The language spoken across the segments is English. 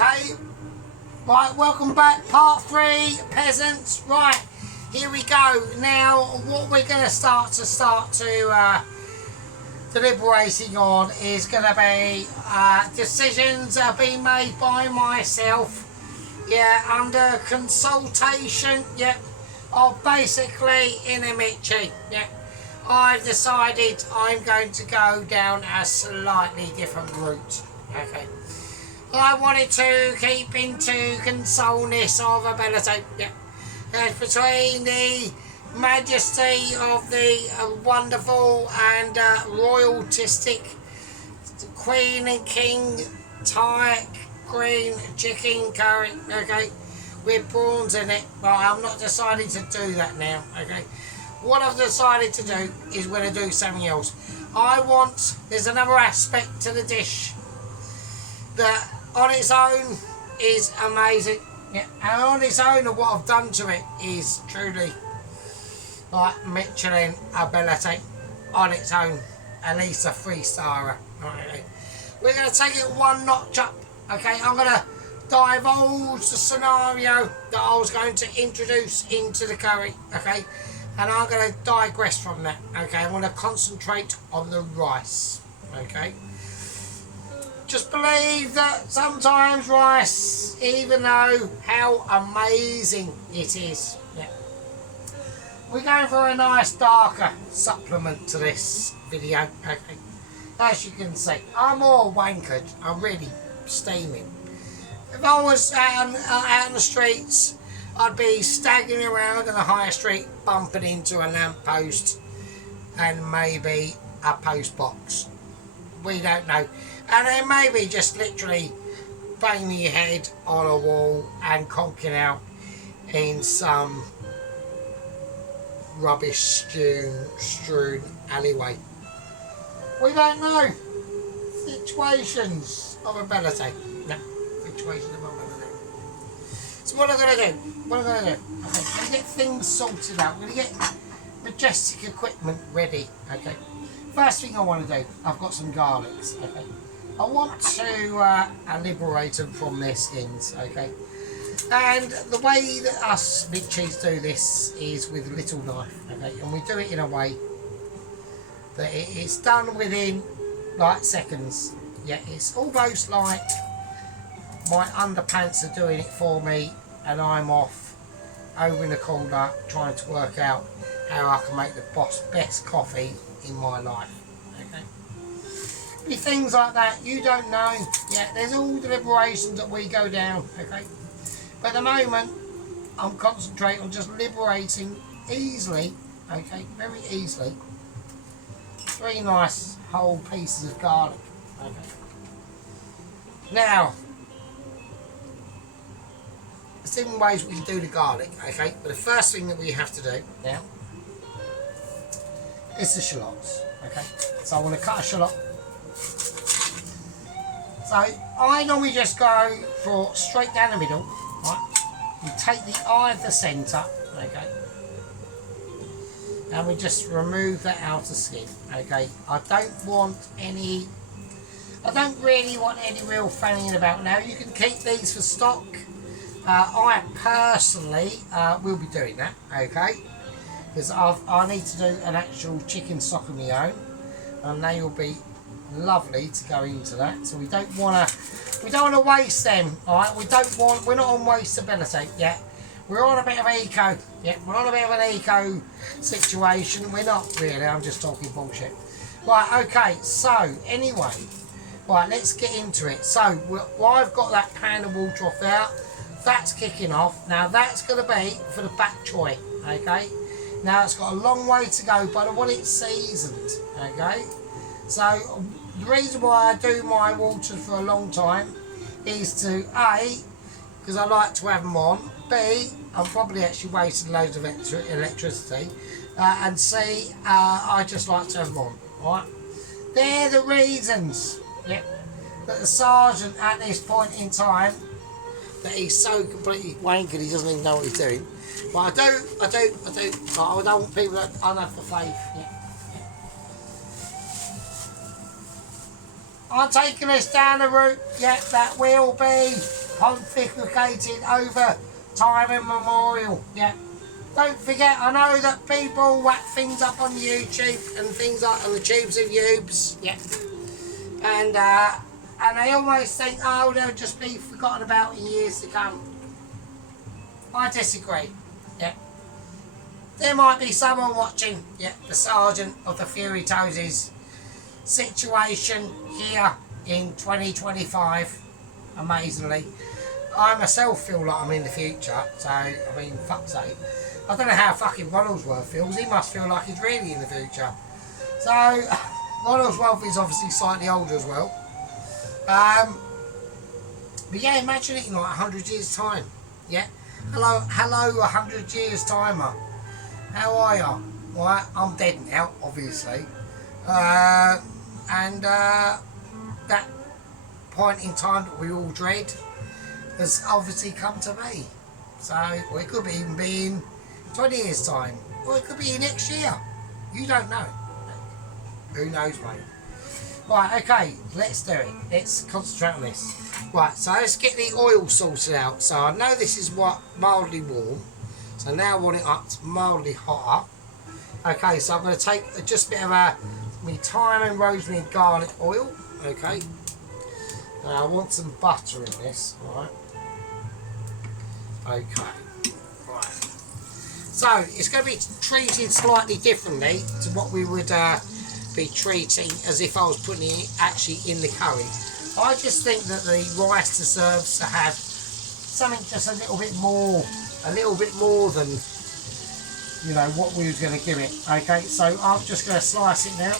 Okay, right, welcome back, part 3, peasants. Right, here we go. Now, what we're going to start deliberating on is going to be decisions that have been made by myself, under consultation, of basically Inamichi, I've decided I'm going to go down a slightly different route, okay. I wanted to keep into consoleness of ability, between the majesty of the wonderful and royaltistic Queen and King Thai green chicken curry, okay, with prawns in it. But I'm not deciding to do that now, okay. What I've decided to do is we're going to do something else. There's another aspect to the dish that on its own is amazing, and on its own of what I've done to it is truly like Michelin ability on its own, at least a 3-star. Okay. We're going to take it one notch up, okay. I'm going to divulge the scenario that I was going to introduce into the curry, okay, and I'm going to digress from that, okay. I'm going to concentrate on the rice, okay. Just believe that sometimes rice, even though how amazing it is, we're going for a nice darker supplement to this video, okay. As you can see, I'm all wankered, I'm really steaming. If I was out in the streets, I'd be staggering around in the high street, bumping into a lamppost and maybe a post box. We don't know. And then maybe just literally banging your head on a wall and conking out in some rubbish strewn alleyway. We don't know. Situations of ability. No, situations of ability. So what I'm going to do? Okay, I'm going to get things sorted out. I'm going to get majestic equipment ready. Okay. First thing I want to do, I've got some garlics. Okay. I want to liberate them from their skins, okay? And the way that us bitches do this is with a little knife, okay? And we do it in a way that it's done within, like, seconds. Yeah, it's almost like my underpants are doing it for me and I'm off over in the corner trying to work out how I can make the best coffee in my life, okay? Things like that, you don't know. There's all deliberations that we go down, okay. But at the moment, I'm concentrating on just liberating easily, okay, very easily, 3 nice whole pieces of garlic, okay. Now, there's different ways we can do the garlic, okay. But the first thing that we have to do now is the shallots, okay. So I want to cut a shallot. So I normally just go for straight down the middle, right? We take the eye of the centre, okay, and we just remove that outer skin, okay. I don't really want any real fanning about. Now you can keep these for stock. I personally will be doing that, okay, because I need to do an actual chicken stock of my own, and they will be lovely to go into that. So we don't want to waste them, all right. We're not on wasteability yet. We're on a bit of eco, we're on a bit of an eco situation. We're not really, I'm just talking bullshit. Right, okay, so anyway, right, let's get into it. So I've got that pan of water off out, that's kicking off. Now that's going to be for the bak choy, okay. Now it's got a long way to go, but I want it seasoned, okay. So the reason why I do my water for a long time is to A, because I like to have them on, B, I'm probably actually wasting loads of electricity, and C, I just like to have them on, alright. They're the reasons, that the sergeant at this point in time, that he's so completely wankered he doesn't even know what he's doing. But I do, but I don't want people that don't have the faith, I'm taking this down the route, that will be pontificated over time immemorial. Yeah. Don't forget, I know that people whack things up on YouTube and things like on the tubes of Ubes. Yeah. And they almost think, oh, they'll just be forgotten about in years to come. I disagree. Yeah. There might be someone watching, yeah, the Sergeant of the Fury Toesies situation here in 2025, amazingly. I myself feel like I'm in the future, so, I mean, fuck's sake. I don't know how fucking Ronaldsworth feels, he must feel like he's really in the future. So, Ronaldsworth is obviously slightly older as well. But yeah, imagine it in like 100 years time, yeah? Hello 100 years timer. How are you? Right, I'm dead now, obviously. That point in time that we all dread has obviously come to me. So, or it could even be in 20 years time, or it could be next year. You don't know. Who knows, mate? Right, okay, let's do it. Let's concentrate on this. Right, so let's get the oil sorted out. So I know this is what mildly warm. So now I want it up to mildly hotter. Okay, so I'm going to take just a bit of me thyme and rosemary and garlic oil. Okay. Now I want some butter in this. Right. Okay. Right. So it's going to be treated slightly differently to what we would be treating as if I was putting it actually in the curry. I just think that the rice deserves to have something just a little bit more than, you know, what we was going to give it. Okay, so I'm just going to slice it now.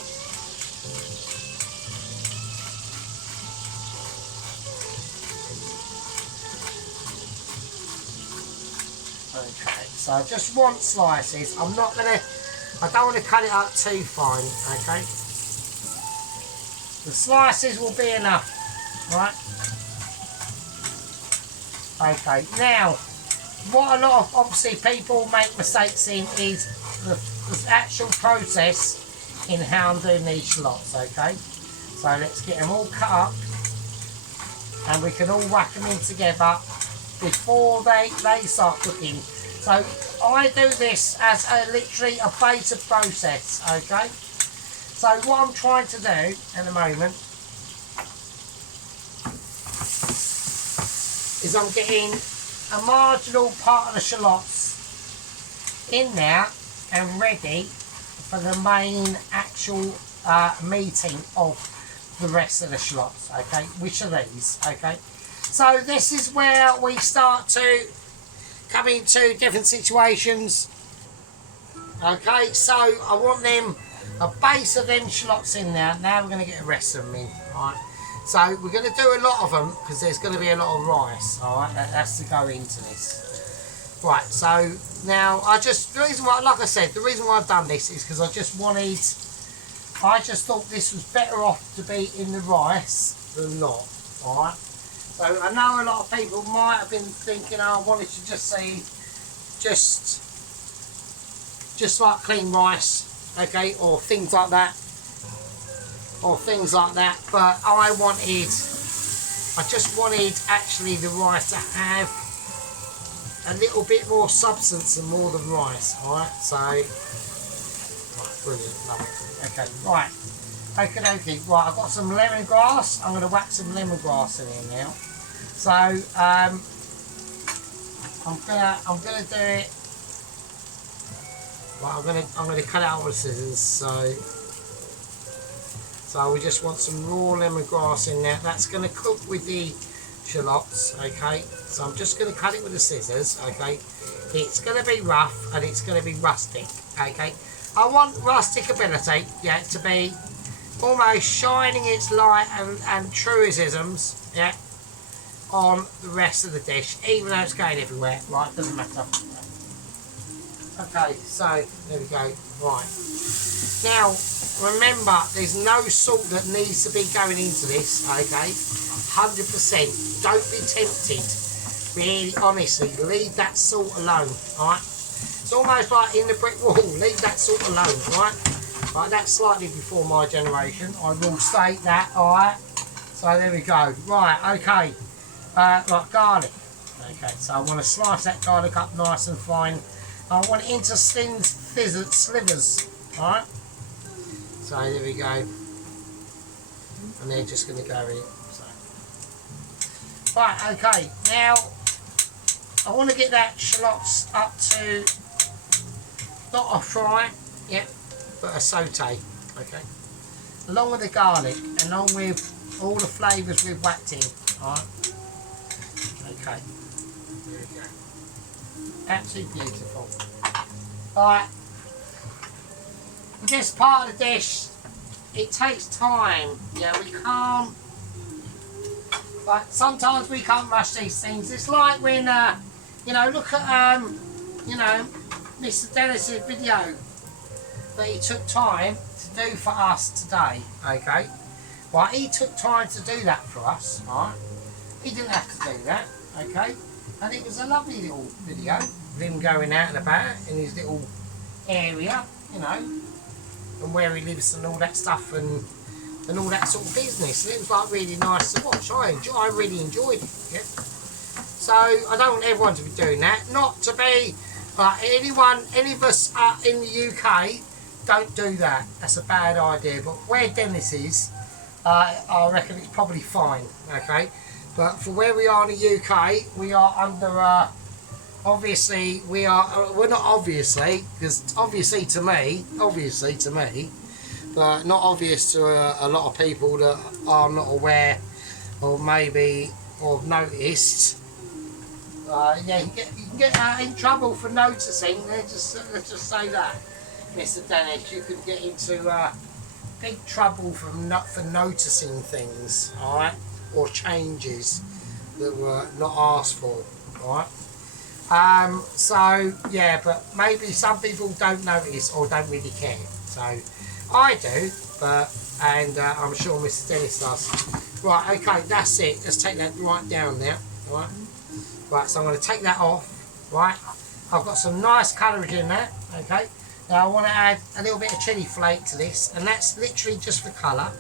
Okay, so I just want slices. I don't want to cut it up too fine. Okay, the slices will be enough, right? Okay, now what a lot of obviously people make mistakes in is the actual process in how I'm doing these shallots. Okay, so let's get them all cut up and we can all whack them in together before they start cooking. So I do this as literally a beta process. Okay, so what I'm trying to do at the moment is I'm getting a marginal part of the shallots in there and ready for the main actual meating of the rest of the shallots. Okay, which are these? Okay, so this is where we start to come into different situations. Okay, so I want a base of them shallots in there. Now we're going to get the rest of them in. Right. So we're going to do a lot of them because there's going to be a lot of rice. All right, that's to go into this. Right. So now the reason why, like I said, the reason why I've done this is because I just thought this was better off to be in the rice than not. All right. So I know a lot of people might have been thinking, oh, I wanted to just see, just like clean rice, okay, or things like that. But I just wanted actually the rice to have a little bit more substance and more than rice. Alright, so right, brilliant, love it. Okay, right. Okay, right, I've got some lemongrass. I'm gonna whack some lemongrass in here now. So I'm gonna do it. Right, I'm gonna cut it out with scissors. So we just want some raw lemongrass in there. That's going to cook with the shallots, okay? So I'm just going to cut it with the scissars, okay? It's going to be rough and it's going to be rustic, okay? I want rustic ability, yeah, to be almost shining its light and truisms, yeah, on the rest of the dish, even though it's going everywhere, right? Doesn't matter. Okay, so there we go. Right. Now, remember, there's no salt that needs to be going into this, okay? 100%. Don't be tempted. Really, honestly, leave that salt alone, alright? It's almost like in the brick wall. Leave that salt alone, alright? Right, that's slightly before my generation. I will state that, alright? So there we go. Right, okay. like garlic. Okay, so I want to slice that garlic up nice and fine. I want it into thin slivers. Alright? So there we go. And they're just going to go in. So. Right, okay, now I want to get that shallots up to not a fry, yeah, but a saute. Okay, along with the garlic, and along with all the flavours we've whacked in. Alright. Okay. There we go. Absolutely beautiful. Alright. With this part of the dish, it takes time. Yeah, we can't. Like sometimes we can't rush these things. It's like when, you know, look at, you know, Mr. Dennis's video that he took time to do for us today. Okay. Right, he took time to do that for us, right? He didn't have to do that, okay? And it was a lovely little video of him going out and about in his little area, you know, and where he lives and all that stuff and all that sort of business. And it was like really nice to watch. I really enjoyed it, yeah? So I don't want everyone to be doing that. Not to be, but any of us in the UK, don't do that. That's a bad idea. But where Dennis is, I reckon it's probably fine, okay? But for where we are in the UK, we are under, obviously, we're not obviously, because obviously to me, but not obvious to a lot of people that are not aware or maybe or have noticed. Yeah, you can get in trouble for noticing. Let's just say that, Mr. Dennis, you could get into big trouble for noticing things, all right, or changes that were not asked for, all right. So yeah, but maybe some people don't notice or don't really care. So I do, but I'm sure Mr. Dennis does. Right, okay, that's it. Let's take that right down now, all right. Right, so I'm going to take that off. Right, I've got some nice colours in there. Okay. Now I want to add a little bit of chilli flake to this, and that's literally just for colour.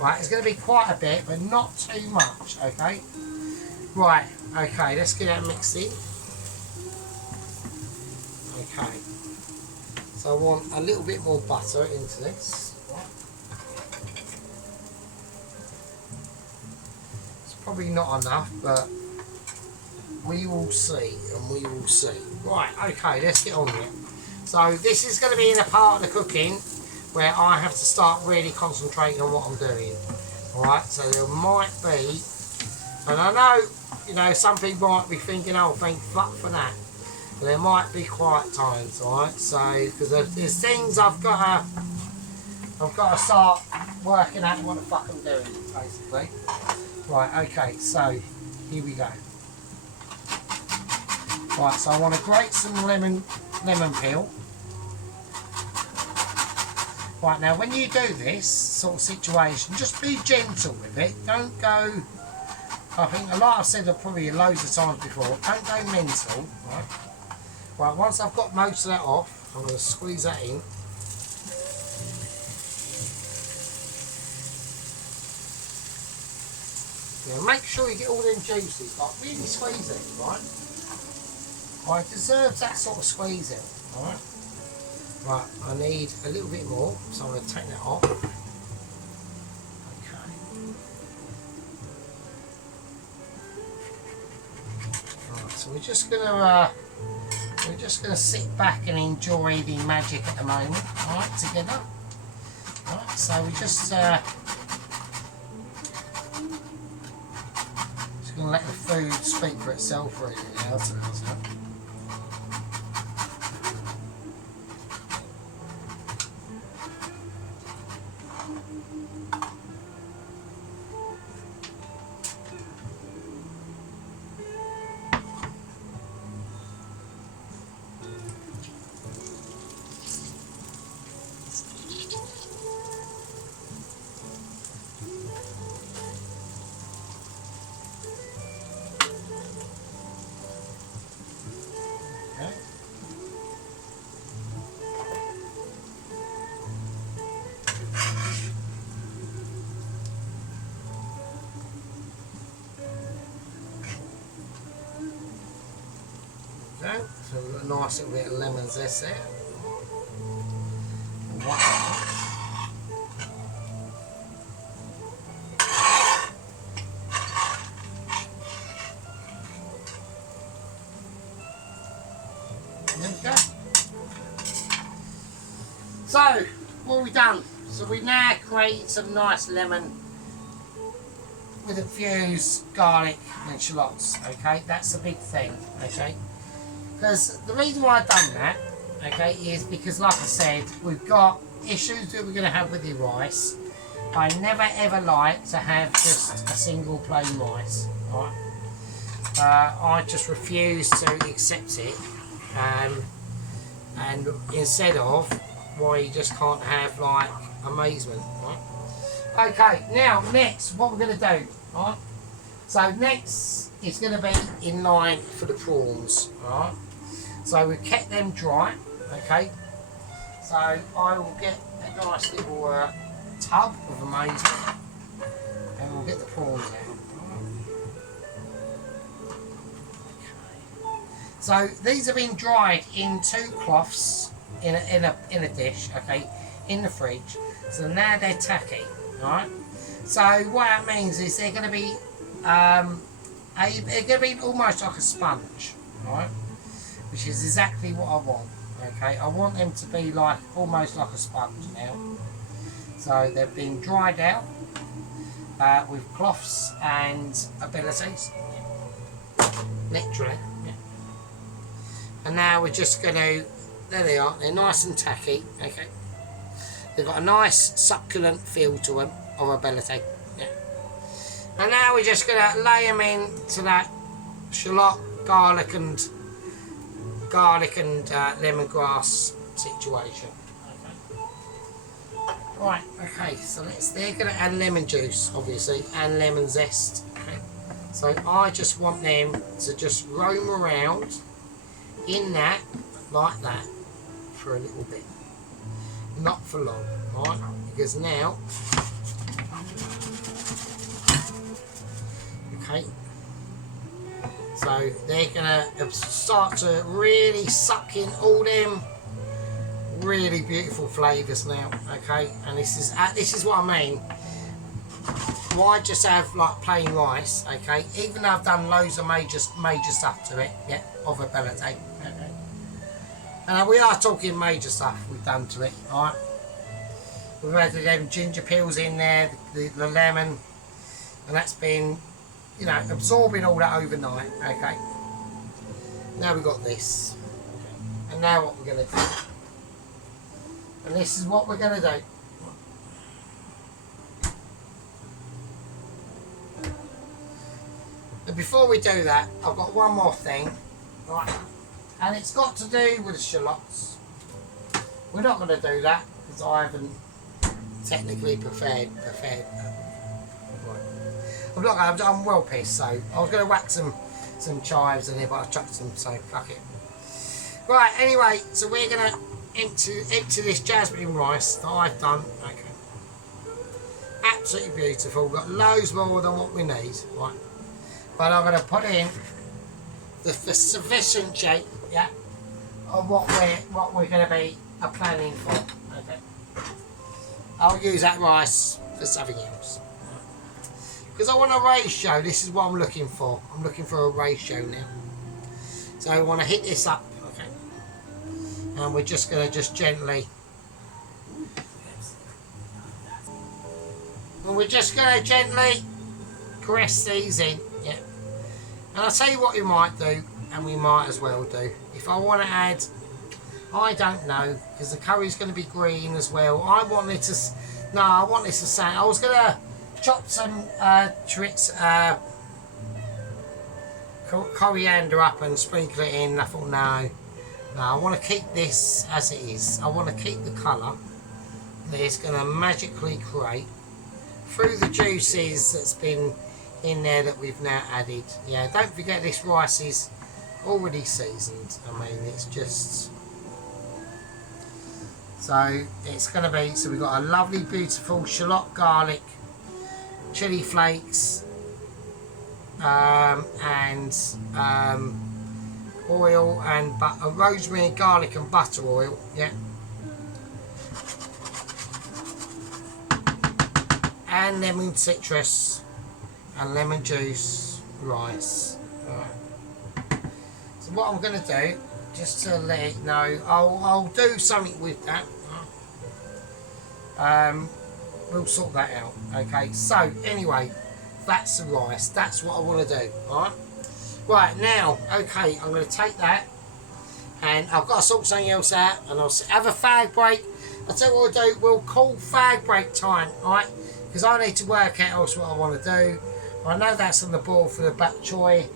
Right, it's going to be quite a bit, but not too much, okay? Right, okay, let's get that mixed in. Okay, so I want a little bit more butter into this. Right. It's probably not enough, but we will see, and we will see. Right, okay, let's get on with it. So this is going to be in a part of the cooking where I have to start really concentrating on what I'm doing. Alright, so there might be, and I know, you know, some people might be thinking, oh, thank fuck for that. But there might be quiet times, alright? So, because there's things I've got to start working out what the fuck I'm doing, basically. Right, okay, so here we go. Right, so I want to grate some lemon peel. Right, now when you do this sort of situation, just be gentle with it. Don't go, I think, like I've said probably loads of times before, don't go mental, right? Right, once I've got most of that off, I'm going to squeeze that in. Now make sure you get all them juices, like really squeeze it, right? Right, it deserves that sort of squeezing, alright? Right, I need a little bit more, so I'm going to take that off. Okay. Right, so we're just going to sit back and enjoy the magic at the moment, alright, together. Alright, so we just going to let the food speak for itself really now. a nice little bit of lemon zest there. Wow. There we go. So, what have we done? So we now created some nice lemon with infused garlic and shallots, okay? That's the big thing, okay? Because the reason why I've done that, okay, is because, like I said, we've got issues that we're going to have with the rice. I never ever like to have just a single plain rice, right? I just refuse to accept it, and instead of, why you just can't have like amazement, right? Okay, now next, what we're going to do, right? So next is going to be in line for the prawns, right? So we've kept them dry, okay? So I will get a nice little tub of amazement, and we'll get the prawns out. Okay. So these have been dried in 2 cloths in a dish, okay, in the fridge. So now they're tacky, right? So what that means is they're going to be they're going to be almost like a sponge, right? Which is exactly what I want. Okay, I want them to be like almost like a sponge now. So they've been dried out with cloths and abilities, literally. Yeah. And now we're just going to. There they are. They're nice and tacky. Okay. They've got a nice succulent feel to them, of ability. Yeah. And now we're just going to lay them into that shallot, garlic and lemongrass situation. Okay. Right. Okay. So they're going to add lemon juice, obviously, and lemon zest. Okay. So I just want them to just roam around in that, like that, for a little bit. Not for long, right? Because now, okay, so they're gonna start to really suck in all them really beautiful flavours now, okay? And this is what I mean. Why just have like plain rice, okay? Even though I've done loads of major stuff to it, yeah, of ability, okay. And we are talking major stuff we've done to it, alright? We've added them ginger peels in there, the lemon, and that's been, you know, absorbing all that overnight, okay? Now we've got this. And now what we're going to do. And this is what we're going to do. But before we do that, I've got one more thing, right? And it's got to do with the shallots. We're not going to do that because I haven't technically prepared. Right. I'm well pissed, so I was going to whack some chives in here, but I chucked them, so fuck it. Right, anyway, so we're going to empty this jasmine rice that I've done. Okay. Absolutely beautiful. Got loads more than what we need, right? But I'm going to put in the sufficient shape, yeah, of what we're going to be planning for. Okay. I'll use that rice for something else. Because I want a ratio. This is what I'm looking for. I'm looking for a ratio now. So I want to hit this up, okay. And we're just going to just gently. And we're just going to gently press these in, yeah. And I'll tell you what you might do, and we might as well do. If I want to add, I don't know, because the curry's going to be green as well. I want this to sound. I was going to chop some coriander up and sprinkle it in. I thought, no, I want to keep this as it is. I want to keep the colour that it's going to magically create through the juices that's been in there that we've now added. Yeah, don't forget this rice is already seasoned. I mean, it's just, so it's going to be, so we've got a lovely beautiful shallot, garlic, chili flakes, and oil and rosemary, garlic and butter oil, yeah. And lemon citrus and lemon juice, rice. Alright. So what I'm going to do, just to let it know, I'll do something with that. We'll sort that out. Okay, so anyway, that's the rice. That's what I want to do. Alright. Right, now, okay, I'm going to take that and I've got to sort something else out and I'll have a fag break. I'll tell you what we'll do, we'll call fag break time, alright? Because I need to work out else what I want to do. I know that's on the board for the bok choy.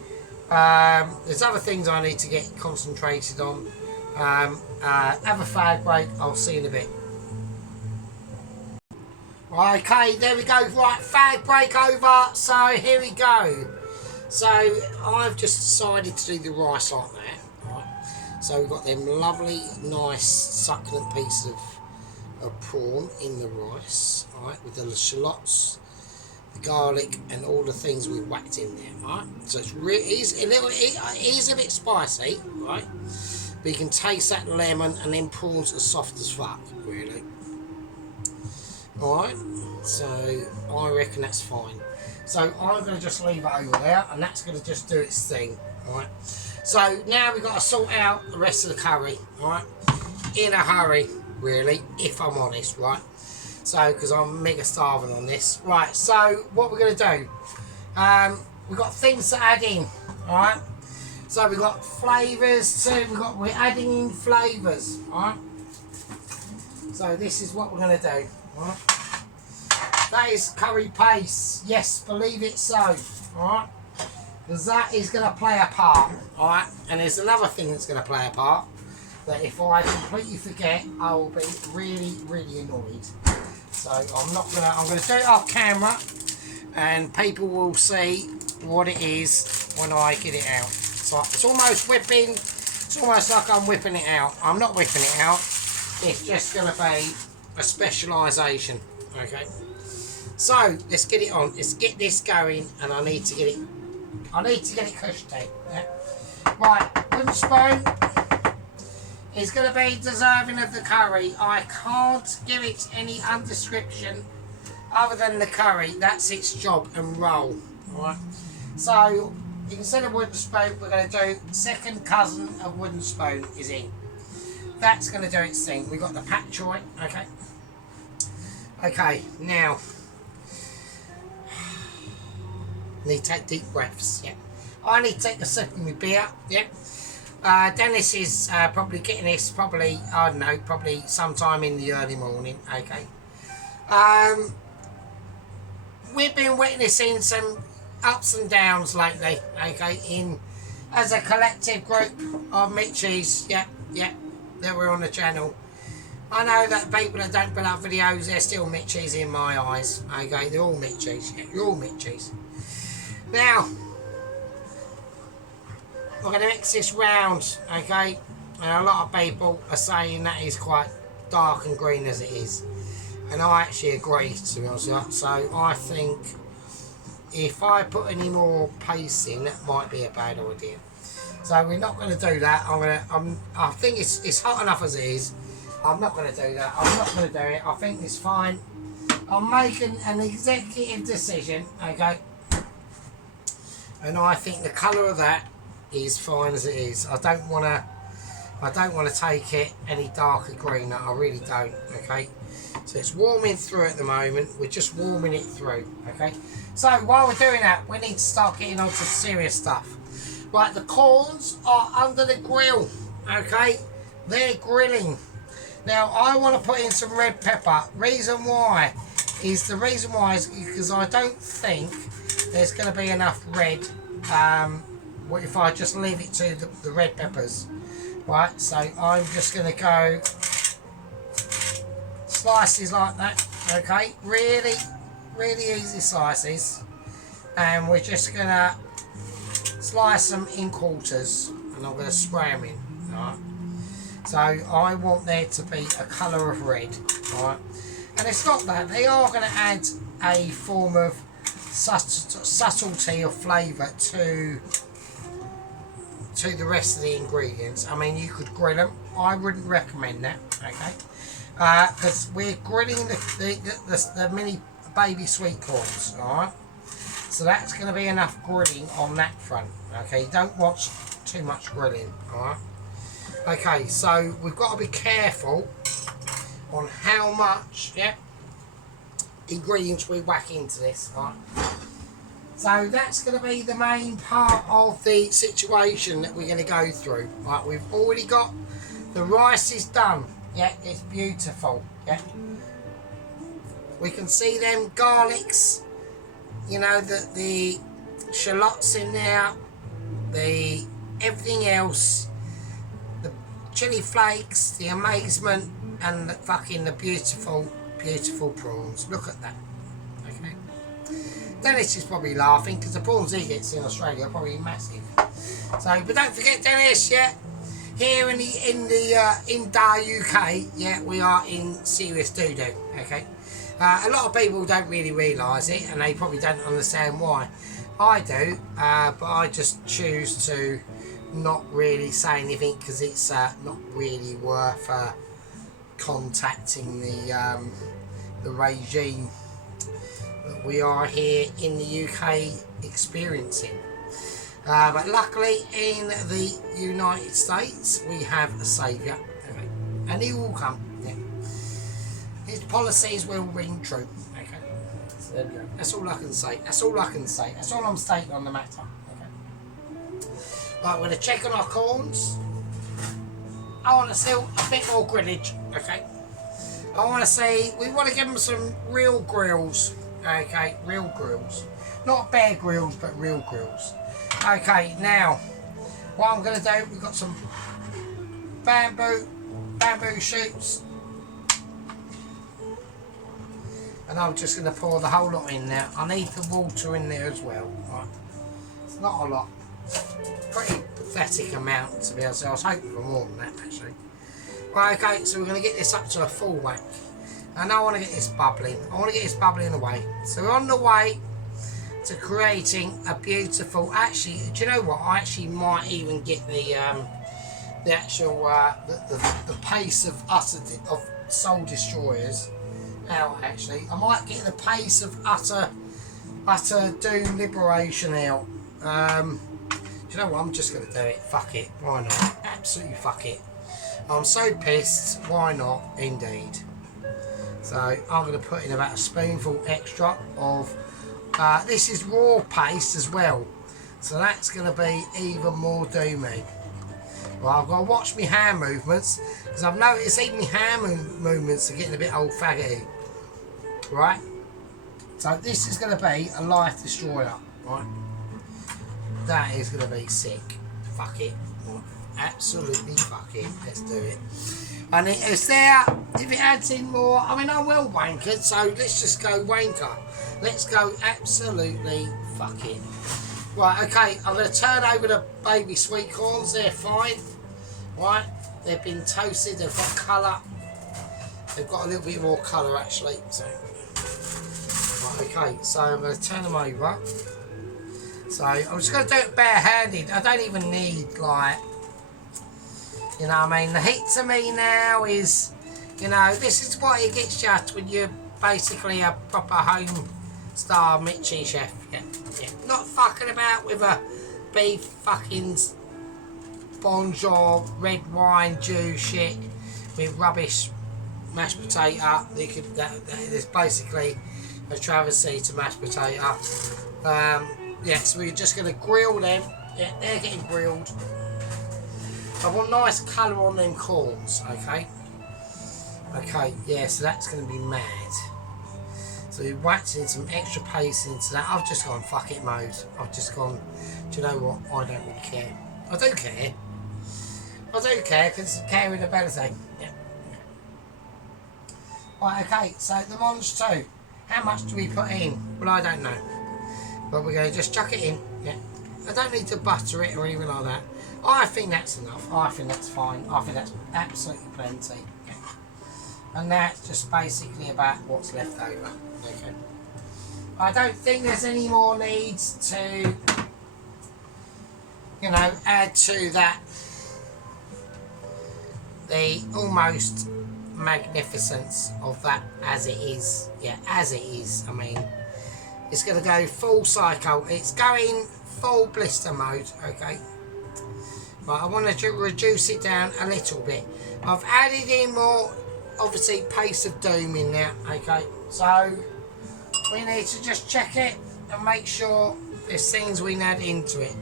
There's other things I need to get concentrated on. Have a fag break, I'll see you in a bit. Okay, there we go. Right, fag break over. So here we go. So I've just decided to do the rice like that. Right. So we've got them lovely, nice, succulent pieces of prawn in the rice. Right, with the shallots, the garlic, and all the things we've whacked in there. Right. So it is a bit spicy. Right. But you can taste that lemon, and then prawns are soft as fuck. Really. Alright, so I reckon that's fine. So I'm going to just leave it over there and that's going to just do its thing. Alright, so now we've got to sort out the rest of the curry. Alright, in a hurry, really, if I'm honest, right? So, because I'm mega starving on this. Right, so what we're going to do, we've got things to add in. Alright, so we've got flavours too, we're adding in flavours. Alright, so this is what we're going to do. Right. That is curry paste, yes, believe it so, alright, because that is going to play a part, alright, and there's another thing that's going to play a part, that if I completely forget, I will be really, really annoyed. So I'm going to do it off camera, and people will see what it is when I get it out. So it's almost whipping, it's almost like I'm whipping it out. I'm not whipping it out, it's just going to be a specialisation. Okay, so let's get it on, let's get this going, and I need to get it cushy. Yeah? Right, wooden spoon is going to be deserving of the curry. I can't give it any description other than the curry. That's its job and role. Alright, so instead of wooden spoon, we're going to do second cousin of wooden spoon is in. That's going to do its thing. We've got the bok choy, okay. Okay, now, need to take deep breaths, yeah. I need to take a sip of my beer, yeah. Dennis is probably getting this, probably, I don't know, probably sometime in the early morning, okay. We've been witnessing some ups and downs lately, okay, as a collective group of Mitchies, yeah, that we're on the channel. I know that people that don't put up videos, they're still Mitchies in my eyes. Okay, they're all Mitchies. Yeah, you're all Mitchies. Now, we're going to mix this round, okay? And a lot of people are saying that is quite dark and green as it is. And I actually agree, to be honest with you. So I think if I put any more paste in, that might be a bad idea. So we're not going to do that. I think it's hot enough as it is. I'm not going to do that. I'm not going to do it. I think it's fine. I'm making an executive decision, okay? And I think the colour of that is fine as it is. I don't want to take it any darker green. I really don't, okay? So it's warming through at the moment. We're just warming it through, okay? So while we're doing that, we need to start getting on to serious stuff. Right, the corns are under the grill, okay? They're grilling. Now, I want to put in some red pepper. Reason why is because I don't think there's going to be enough red if I just leave it to the red peppers. Right, so I'm just going to go slices like that, okay? Really, really easy slices. And we're just going to slice them in quarters, and I'm going to spray them in, alright? So I want there to be a colour of red, alright? And it's not that, they are going to add a form of subtlety or flavour to to the rest of the ingredients. I mean, you could grill them. I wouldn't recommend that, okay? Because we're grilling the mini baby sweet corns, alright? So that's going to be enough grilling on that front, okay? You don't want too much grilling, alright? Okay, so we've got to be careful on how much, ingredients we whack into this, alright? So that's going to be the main part of the situation that we're going to go through. Right, we've already got the rice is done. Yeah, it's beautiful. Yeah, we can see them garlics. You know, the shallots in there, the everything else, the chili flakes, the amazement, and the beautiful, beautiful prawns. Look at that. Okay. Dennis is probably laughing because the prawns he gets in Australia are probably massive. So, but don't forget, Dennis, yeah, here in the UK, yeah, we are in serious doo-doo. Okay, a lot of people don't really realise it, and they probably don't understand why. I do, but I just choose to not really say anything because it's not really worth contacting the regime that we are here in the UK experiencing. But luckily in the United States we have a saviour, okay, and he will come. Yeah. His policies will ring true. Okay. So there we go. That's all I can say. That's all I can say. That's all I'm stating on the matter. Okay. Right, we're going to check on our corns. I want to see a bit more grillage. Okay. I want to see. We want to give them some real grills. Okay, real grills. Not Bear Grylls, but real grills. Okay, now, what I'm going to do, we've got some bamboo shoots. And I'm just going to pour the whole lot in there. I need the water in there as well. Right. It's not a lot. Pretty pathetic amount, to be honest. I was hoping for more than that, actually. Right, okay, so we're going to get this up to a full whack. And I want to get this bubbling. I want to get this bubbling away. So we're on the way to creating a beautiful. Actually, do you know what? I actually might even get the actual the pace of soul destroyers out. Actually, I might get the pace of utter doom liberation out. Do you know what? I'm just going to do it. Fuck it. Why not? Absolutely fuck it. I'm so pissed. Why not? Indeed. So I'm going to put in about a spoonful extra of, this is raw paste as well. So that's going to be even more doomy. Well, I've got to watch my hand movements because I've noticed even my hand movements are getting a bit old faggoty. Right? So this is going to be a life destroyer. Right? That is going to be sick. Fuck it. Right. Absolutely fuck it. Let's do it. And it's there, if it adds in more, I mean, I'm well wankered, so let's just go wanker. Let's go absolutely fuck it. Right, okay, I'm going to turn over the baby sweet corns, they're fine. Right, they've been toasted, they've got colour. They've got a little bit more colour actually. So, right, okay, so I'm going to turn them over. So I'm just going to do it barehanded. I don't even need, like, you know what I mean? The heat to me now is, you know, this is what it gets you when you're basically a proper home star Mitchie chef. Yeah, yeah. Not fucking about with a beef fucking bonjour red wine juice shit with rubbish mashed potato. It's basically a travesty to mashed potato. Yeah, so we're just going to grill them. Yeah, they're getting grilled. I want nice colour on them corns, okay? Okay, yeah, so that's going to be mad. So we whacked in some extra paste into that. I've just gone fuck it mode. I've just gone, do you know what? I don't really care. I do care. I do care because caring a better thing. Yeah. Right, okay, so the Monge 2. How much do we put in? Well, I don't know. But we're going to just chuck it in. Yeah. I don't need to butter it or anything like that. I think that's enough. I think that's fine. I think that's absolutely plenty. Yeah. And that's just basically about what's left over. Okay. I don't think there's any more needs to you know, add to that the almost magnificence of that as it is. Yeah, as it is. I mean, it's going to go full psycho. It's going full blister mode, okay? But I want to reduce it down a little bit. I've added in more, obviously, Pace of Doom in there, okay? So, we need to just check it and make sure there's things we can add into it.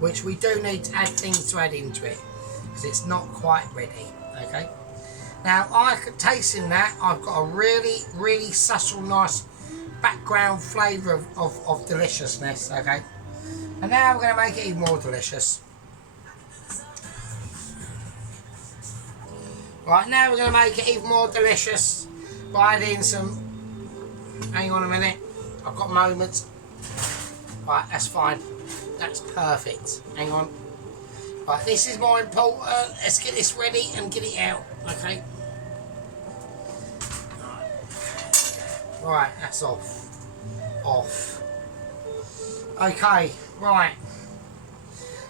Which we do need to add things to add into it, because it's not quite ready, okay? Now, tasting that, I've got a really, really subtle, nice background flavour of deliciousness, okay? And now we're going to make it even more delicious. Right, now we're going to make it even more delicious by adding some... Hang on a minute. I've got moments. Right, that's fine. That's perfect. Hang on. Right, this is more important. Let's get this ready and get it out. Okay. Right, that's off. Off. Okay, right.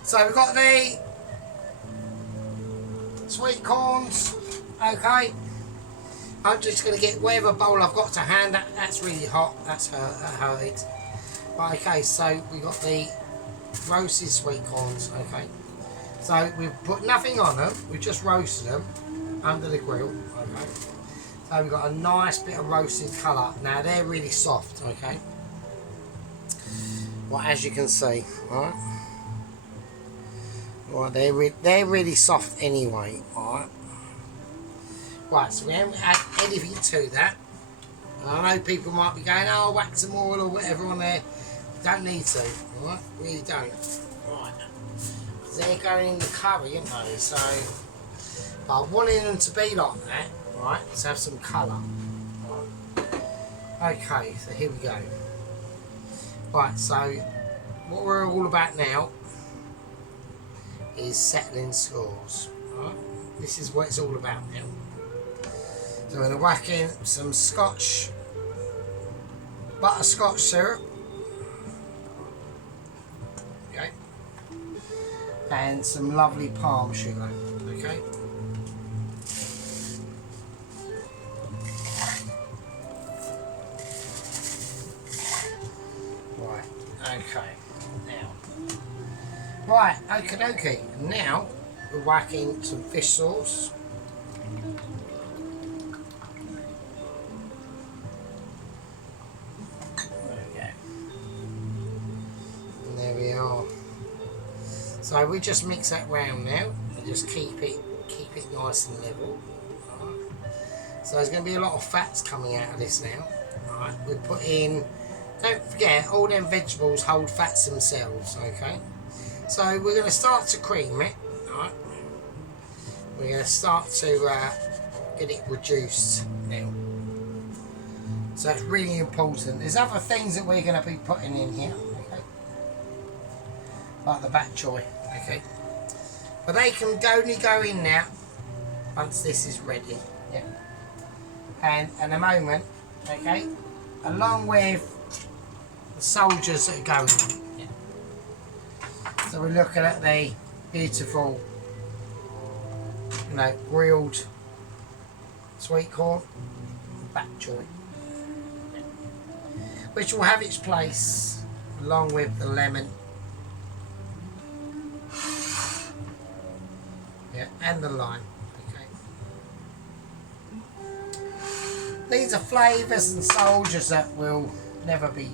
So we've got the sweet corns. Okay. I'm just going to get whatever bowl I've got to hand. That's really hot. That's her it. Right, okay, so we've got the roasted sweet corns. Okay. So we've put nothing on them. We've just roasted them under the grill. Okay. So we've got a nice bit of roasted colour. Now they're really soft. Okay. Well, as you can see, right. Right, they're really soft anyway. Alright. Right, so we haven't added anything to that. And I know people might be going, oh, whack some oil or whatever on there. Don't need to, alright? Really don't. Right. They're going in the curry, aren't they? So, but I wanted them to be like that, right? To have some colour. Right. Okay, so here we go. Right, so what we're all about now is settling scores. Right? This is what it's all about now. So we're going to whack in some butterscotch syrup. Okay. And some lovely palm sugar. Okay. Right. Okay. Now. Right. Okie dokie. Now we're whacking some fish sauce. So we just mix that round now and just keep it nice and level. Right. So there's going to be a lot of fats coming out of this now. Right. We put in, don't forget, all them vegetables hold fats themselves. Okay. So we're going to start to cream it. Right. We're going to start to get it reduced now. So it's really important. There's other things that we're going to be putting in here. Like the bok choy, okay, but they can only go in now once this is ready. Yeah, and in a moment, okay, along with the soldiers that are going. Yeah. So we're looking at the beautiful, you know, grilled sweet corn, bok choy, yeah, which will have its place along with the lemon. Yeah, and the lime. Okay. These are flavours and soldiers that will never be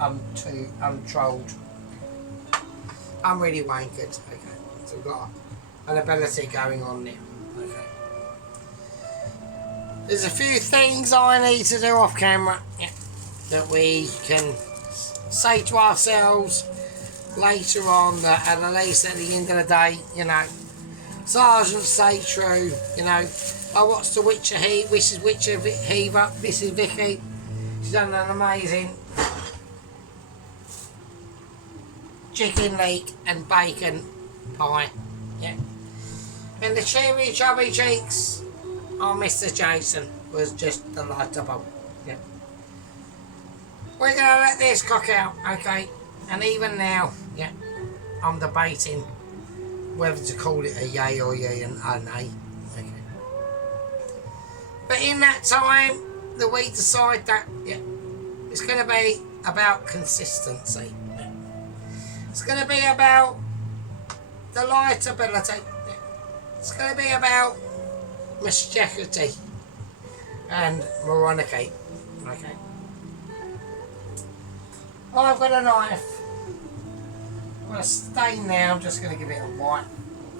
untrolled. I'm really wankered. Okay, so we've got an ability going on there. Okay. There's a few things I need to do off camera, yeah, that we can say to ourselves later on, that at least at the end of the day, you know, Sergeant stay true, you know. I watched the Witcher Heat, this is Witcher Heaver, this is Vicky. She's done an amazing chicken leek and bacon pie. Yeah. And the cheery chubby cheeks on Mr. Jason was just delightful. Yeah. We're gonna let this cook out, okay? And even now, yeah, I'm debating whether to call it a yay or yay and a nay. Okay. But in that time that we decide that, yeah, it's going to be about consistency. Yeah. It's going to be about delightability. Yeah. It's going to be about mischievity and morality. Okay. I've got a knife. I'm going to stain now. I'm just going to give it a wipe.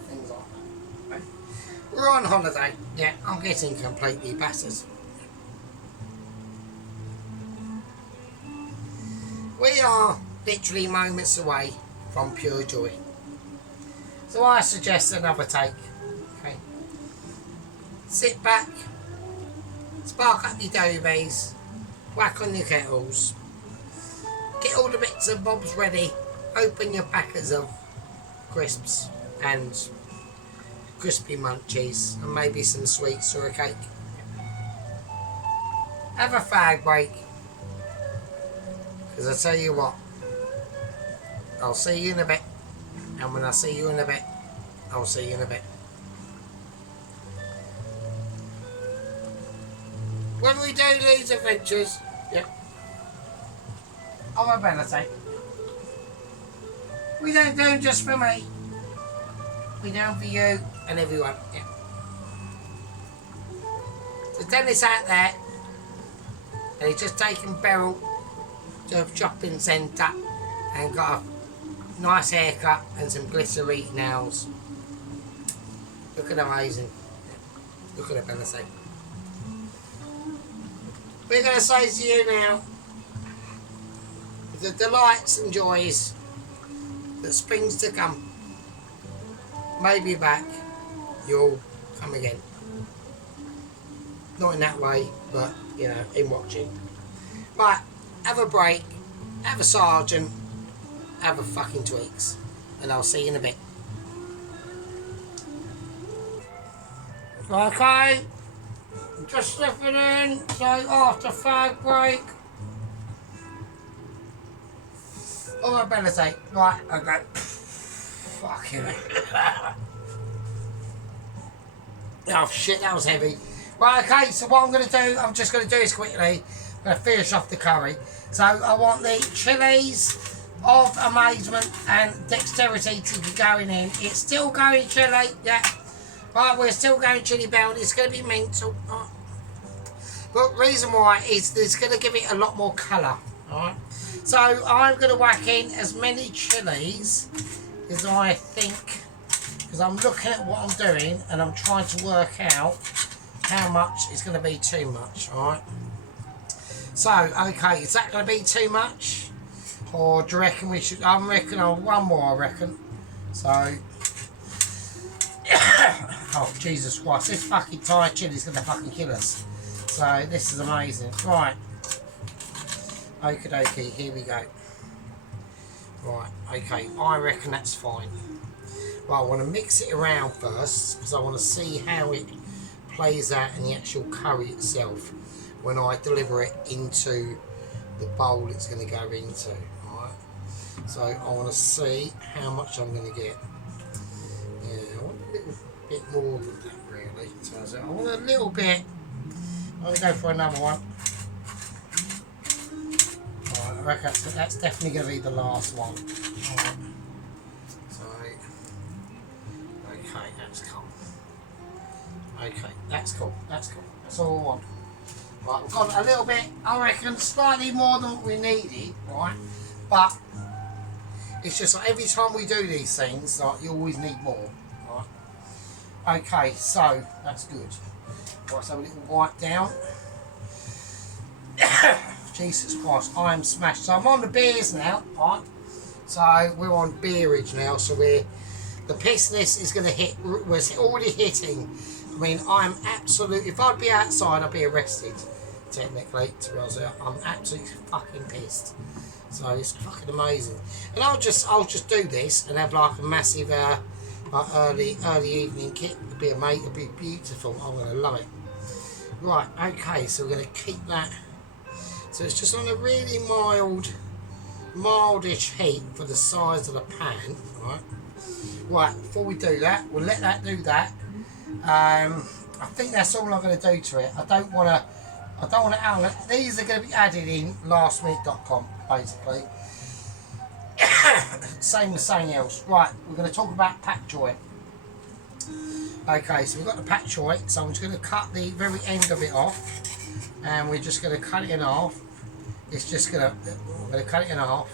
Things like that. Okay. We're on holiday. Yeah, I'm getting completely battered. We are literally moments away from pure joy. So I suggest another take. Okay. Sit back, spark up your dobies, whack on your kettles, get all the bits and bobs ready, open your packets of crisps and crispy munchies and maybe some sweets or a cake. Have a fag break, because I tell you what, I'll see you in a bit, and when I see you in a bit, I'll see you in a bit. When we do these adventures, yeah, of ability, we don't do them just for me. We do them for you and everyone. Yeah. So Dennis out there, and he's just taken Beryl to a shopping centre and got a nice haircut and some glittery nails. Looking amazing. Yeah. Look at ability. We're going to say to you now, the delights and joys that springs to come may be back, you'll come again. Not in that way, but, you know, in watching. Right, have a break, have a sergeant, have a fucking tweaks, and I'll see you in a bit. Okay. Just slipping in, so after fag break. Oh, I better say, right, okay. Fucking oh shit, that was heavy. Right, okay, so what I'm going to do, I'm just going to do this quickly. I'm going to finish off the curry. So I want the chilies of amazement and dexterity to be going in. It's still going chili, yeah. Right, we're still going chili bound. It's going to be mental. Right. But reason why is it's going to give it a lot more colour. Alright. So I'm going to whack in as many chilies as I think, because I'm looking at what I'm doing and I'm trying to work out how much is going to be too much. Alright. So, okay, is that going to be too much? Or do you reckon we should, I'm reckoning on one more, I reckon. So, oh, Jesus Christ, this fucking Thai chili's going to fucking kill us. So, this is amazing. Right. Okie dokie, here we go. Right, okay, I reckon that's fine. Well, I want to mix it around first, because I want to see how it plays out in the actual curry itself when I deliver it into the bowl it's going to go into. Alright, so I want to see how much I'm going to get. Yeah, I want a little bit more than that, really. So I want a little bit. I'm going to go for another one. Alright, I reckon that's definitely going to be the last one. Alright. So, okay, that's cool. Okay, that's cool. That's cool. That's all I want. Right, we've got a little bit, I reckon, slightly more than what we needed, right? But it's just like every time we do these things, like you always need more, right? Okay, so that's good. Right, so a little wipe down. Jesus Christ, I am smashed. So I'm on the beers now, right? So we're on beerage now, so the pissness is going to hit, was already hitting. I mean, I'm absolutely, if I'd be outside, I'd be arrested, technically, to be honest. I'm absolutely fucking pissed. So it's fucking amazing. And I'll just do this and have like a massive early evening kit. It'll be beautiful. I'm going to love it. Right, okay, so we're going to keep that. So it's just on a really mildish heat for the size of the pan, right? Right, before we do that, we'll let that do that. I think that's all I'm going to do to it. I don't want to, these are going to be added in lastminute.com, basically. Same as something else. Right, we're going to talk about pak choy. Okay, so we've got the pak choy, so I'm just going to cut the very end of it off, and we're just going to cut it in half. It's just going to, we're going to cut it in half.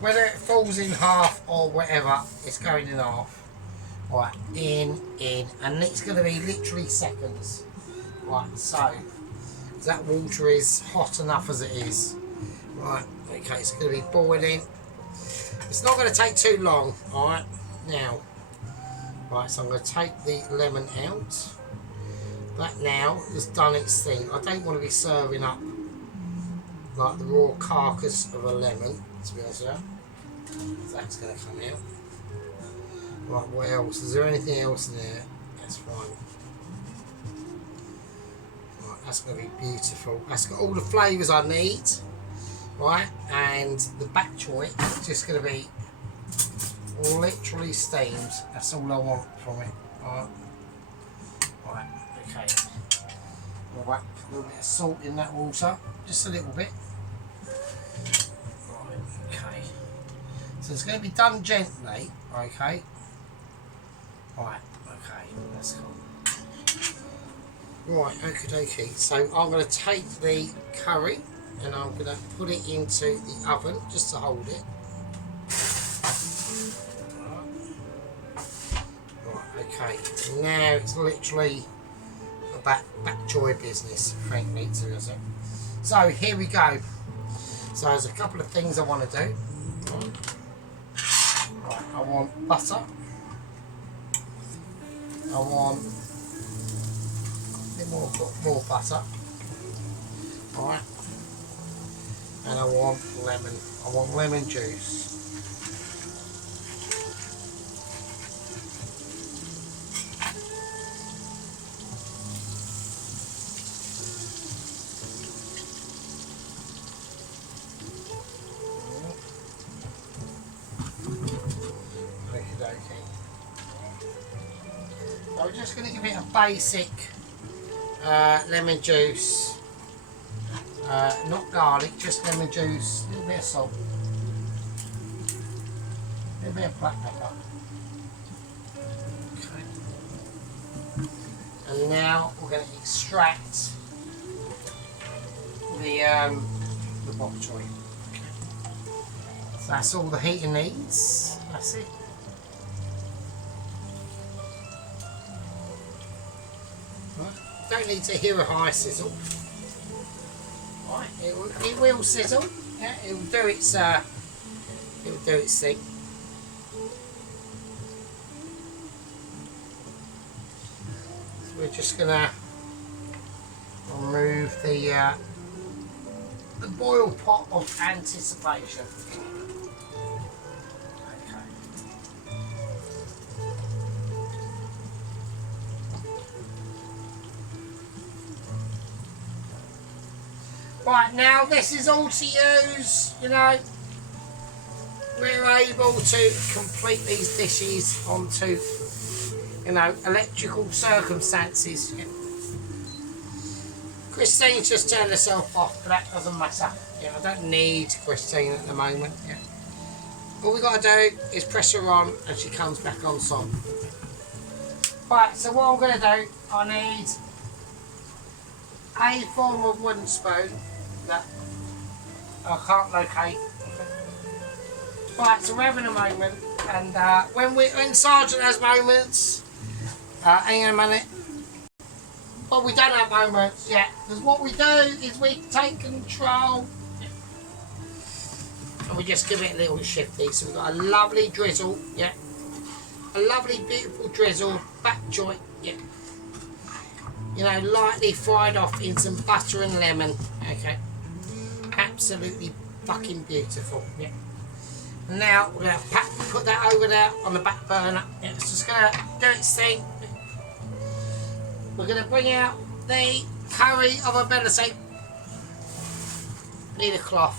Whether it falls in half or whatever, it's going in half. Right, in, and it's going to be literally seconds. Right, so that water is hot enough as it is. Right, okay, it's going to be boiling. It's not going to take too long, alright, now. Right, so I'm going to take the lemon out. That now has done its thing. I don't want to be serving up like the raw carcass of a lemon, to be honest with you. That's going to come out. Right, what else? Is there anything else in there? That's fine. Right, that's going to be beautiful. That's got all the flavours I need. Right, and the pak choy is just going to be literally steamed. That's all I want from it. Right, right, okay. We'll whack a little bit of salt in that water, just a little bit. Right, okay. So it's going to be done gently, okay. Right, okay, that's cool. Right, okie dokie. So I'm going to take the curry and I'm going to put it into the oven just to hold it. Right, okay. Now it's literally a pak choy business, frankly, to be honest. So here we go. So there's a couple of things I want to do. Right, I want butter. I want a bit more butter. Alright. And I want lemon. I want lemon juice. I'm just going to give it a basic lemon juice, not garlic, just lemon juice, a little bit of salt, a little bit of black pepper. Okay. And now we're going to extract the bok choy. Okay. So that's all the heat it needs. That's it. Don't need to hear a high sizzle. Right, it will sizzle. Yeah, it will do its thing. So we're just gonna remove the boil pot of anticipation. Right, now this is all to use, you know. We're able to complete these dishes onto, you know, electrical circumstances. Yeah. Christine's just turned herself off, but that doesn't matter. Yeah, I don't need Christine at the moment. Yeah. All we got to do is press her on and she comes back on song. Right, so what I'm going to do, I need a form of wooden spoon that I can't locate. Right, so we're having a moment, and when Sergeant has moments, hang on a minute. But we don't have moments yet, because what we do is we take control and we just give it a little shifty. So we've got a lovely drizzle, yeah, a lovely beautiful drizzle, pak choy, yeah. You know, lightly fried off in some butter and lemon. Okay, absolutely fucking beautiful. Yeah. And now we're gonna put that over there on the back burner. Yeah, it's just gonna do its thing. We're gonna bring out the curry of ability. Need a cloth.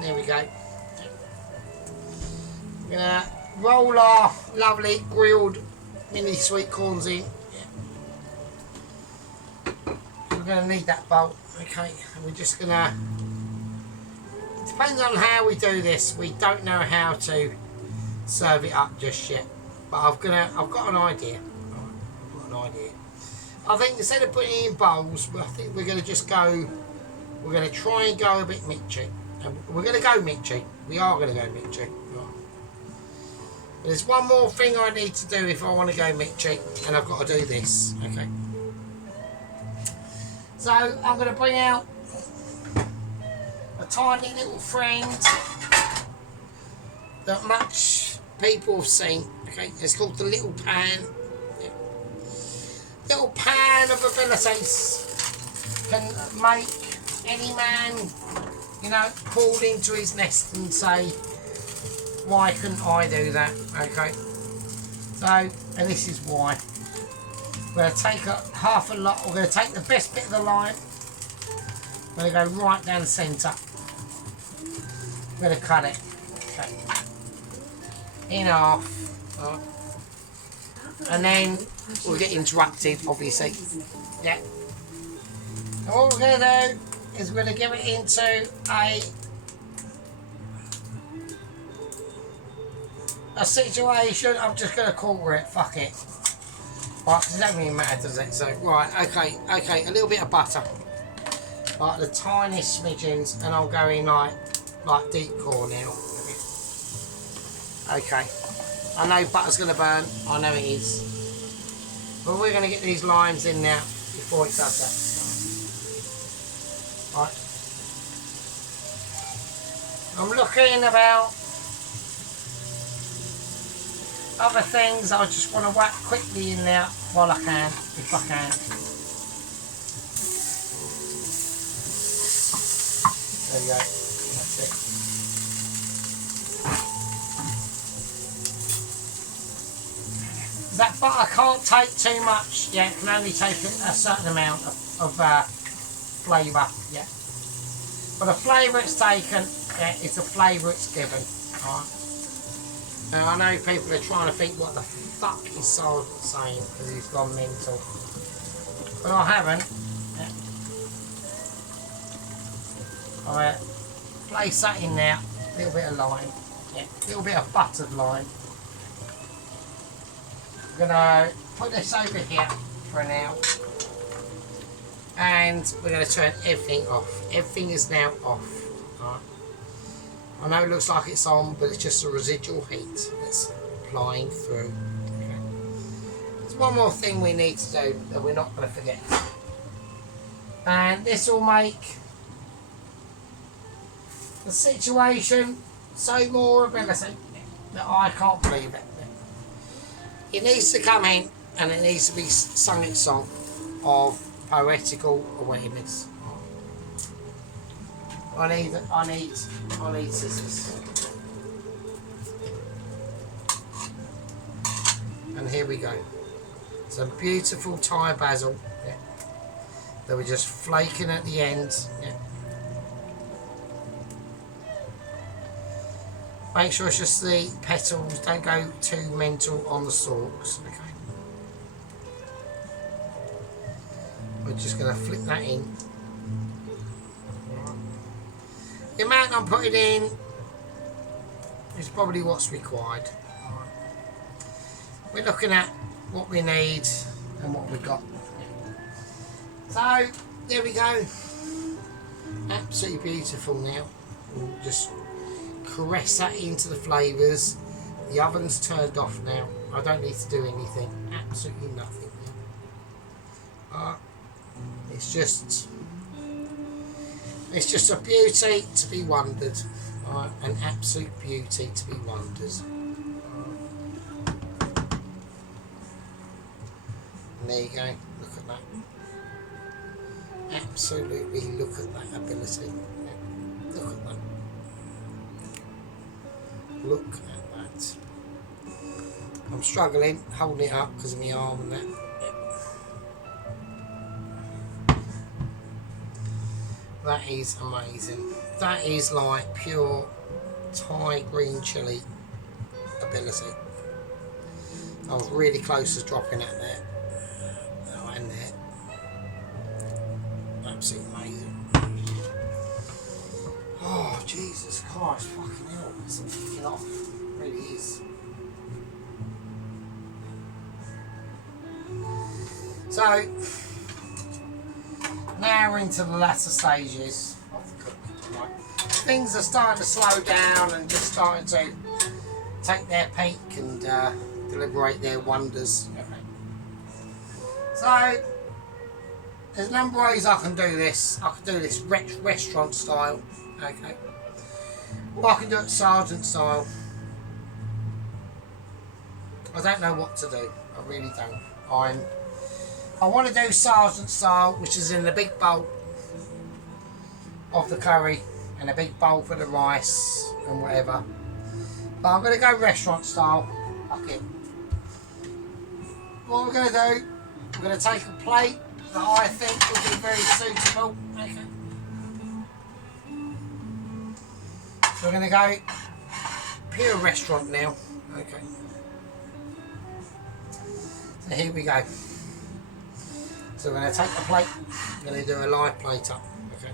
And there we go. We're gonna roll our lovely grilled mini sweet corns in. We're gonna need that bowl, okay? And we're just gonna. It depends on how we do this. We don't know how to serve it up just yet, but I've got an idea. I think instead of putting it in bowls, I think we're gonna just go. We're gonna try and go a bit mitchy. And we're gonna go mitchy. We are gonna go mitchy. Right. There's one more thing I need to do if I want to go mitchy, and I've got to do this. Okay. So I'm gonna bring out a tiny little friend that much people have seen. Okay, it's called the little pan. Yeah. Little pan of abilities can make any man, you know, crawl into his nest and say, why couldn't I do that? Okay, so, and this is why. We're going to take half a lot. We're going to take the best bit of the line. We're going to go right down the centre. We're going to cut it. Okay. In half. Right. And then we'll get interrupted, obviously. Yeah. And what we're going to do is we're going to give it into a situation. I'm just going to quarter it. Fuck it. Right, it doesn't really matter, does it? So, right, okay, a little bit of butter. Like the tiniest smidgens, and I'll go in like deep core now. Okay. I know butter's going to burn. I know it is. But we're going to get these limes in now before it does that. Right. I'm looking about other things. I just want to whack quickly in there while I can, if I can. There you go. That's it. That butter can't take too much. Yeah, it can only take a certain amount of flavour. Yeah. But the flavour it's taken, yeah, it's a flavour it's given. Alright. Now I know people are trying to think what the fuck is Sol saying because he's gone mental. But I haven't. Yeah. Alright. Place that in there. A little bit of lime. Yeah. A little bit of buttered lime. I'm gonna put this over here for now. And we're going to turn everything off. Everything is now off. Right. I know it looks like it's on, but it's just a residual heat that's applying through. Okay. There's one more thing we need to do that we're not going to forget. And this will make the situation so more ability that I can't believe it. It needs to come in and it needs to be sung its song of poetical awareness. I need scissors. And here we go. Some beautiful Thai basil. Yeah. That we're just flaking at the end. Yeah. Make sure it's just the petals, don't go too mental on the stalks. Okay. We're just going to flip that in. The amount I'm putting in is probably what's required. We're looking at what we need and what we've got. So, there we go. Absolutely beautiful now. We'll just caress that into the flavours. The oven's turned off now. I don't need to do anything. Absolutely nothing. It's just a beauty to be wondered. An absolute beauty to be wondered. And there you go. Look at that. Absolutely look at that ability. Look at that. Look at that. I'm struggling holding it up because of my arm and that. That is amazing. That is like pure Thai green chilli ability. I was really close to dropping that there. Oh, and there. Absolutely amazing. Oh, Jesus Christ, fucking hell. It's kicking off. It really is. So, now we're into the latter stages of the cooking. Right. Things are starting to slow down and just starting to take their peak and deliberate their wonders. Okay. So, there's a number of ways I can do this. I can do this restaurant style. Okay. Or I can do it sergeant style. I don't know what to do. I really don't. I want to do sergeant style, which is in the big bowl of the curry and a big bowl for the rice and whatever. But I'm going to go restaurant style. Fuck it. What we're going to do, we're going to take a plate that I think will be very suitable. Okay. So we're going to go pure restaurant now. Okay. So here we go. So we're going to take the plate, we're going to do a live plate up, okay,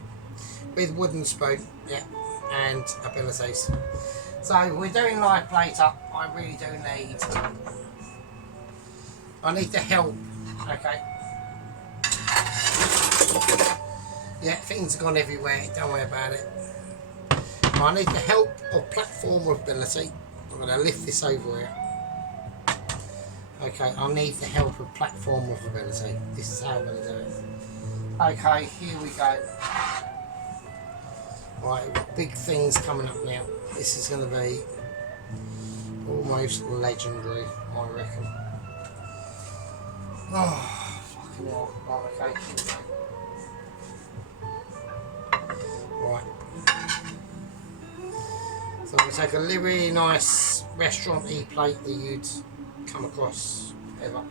with wooden spoon, yeah, and abilities. So we're doing live plate up. I really do need the help, okay. Yeah, things have gone everywhere, don't worry about it. I need the help of platform ability. I'm going to lift this over here. Okay, I need the help of platform ability. This is how I'm going to do it. Okay, here we go. Right, big things coming up now. This is going to be almost legendary, I reckon. Oh, fucking hell. Right, okay, here we go. Right. So I'm going to take a really nice restaurant-y plate that you'd come across ever.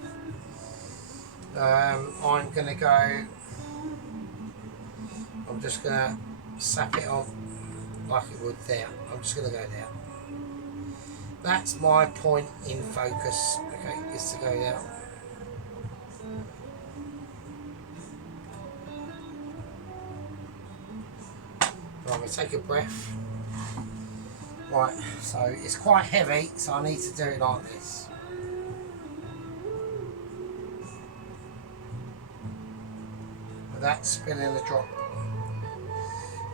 I'm going to go, I'm just going to sap it on like it would there. I'm just going to go there. That's my point in focus, okay, is to go there. So I'm going to take a breath. Right, so it's quite heavy, so I need to do it like this. That's spilling the drop,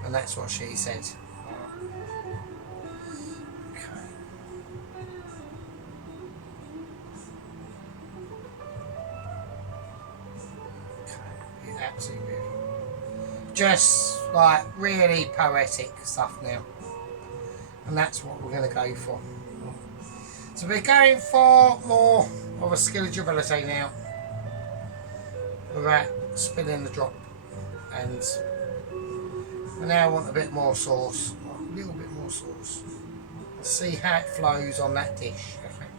and that's what she said. Okay. Okay, absolutely beautiful. Just like really poetic stuff now, and that's what we're going to go for. So we're going for more of a skill agility now, without spilling the drop. And we now want a bit more sauce, a little bit more sauce. Let's see how it flows on that dish. Okay.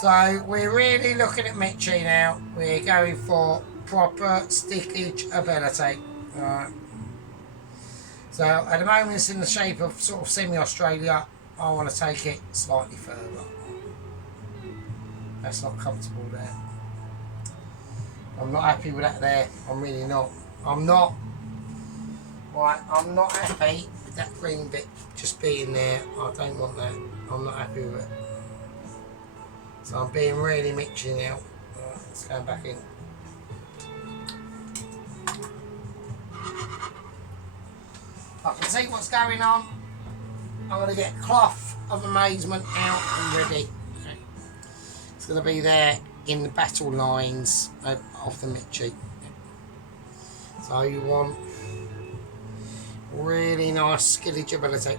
So we're really looking at Mitchie now. We're going for proper stickage ability. Alright. So at the moment it's in the shape of sort of semi-Australia. I want to take it slightly further. That's not comfortable there. I'm not happy with that there. I'm really not. I'm not. Right, I'm not happy with that green bit just being there. I don't want that. I'm not happy with it. So I'm being really mitchy now. Right, let's go back in. I can see what's going on. I'm going to get cloth of amazement out and ready. Okay. It's going to be there in the battle lines of the Mitchie. So you want really nice skillage ability.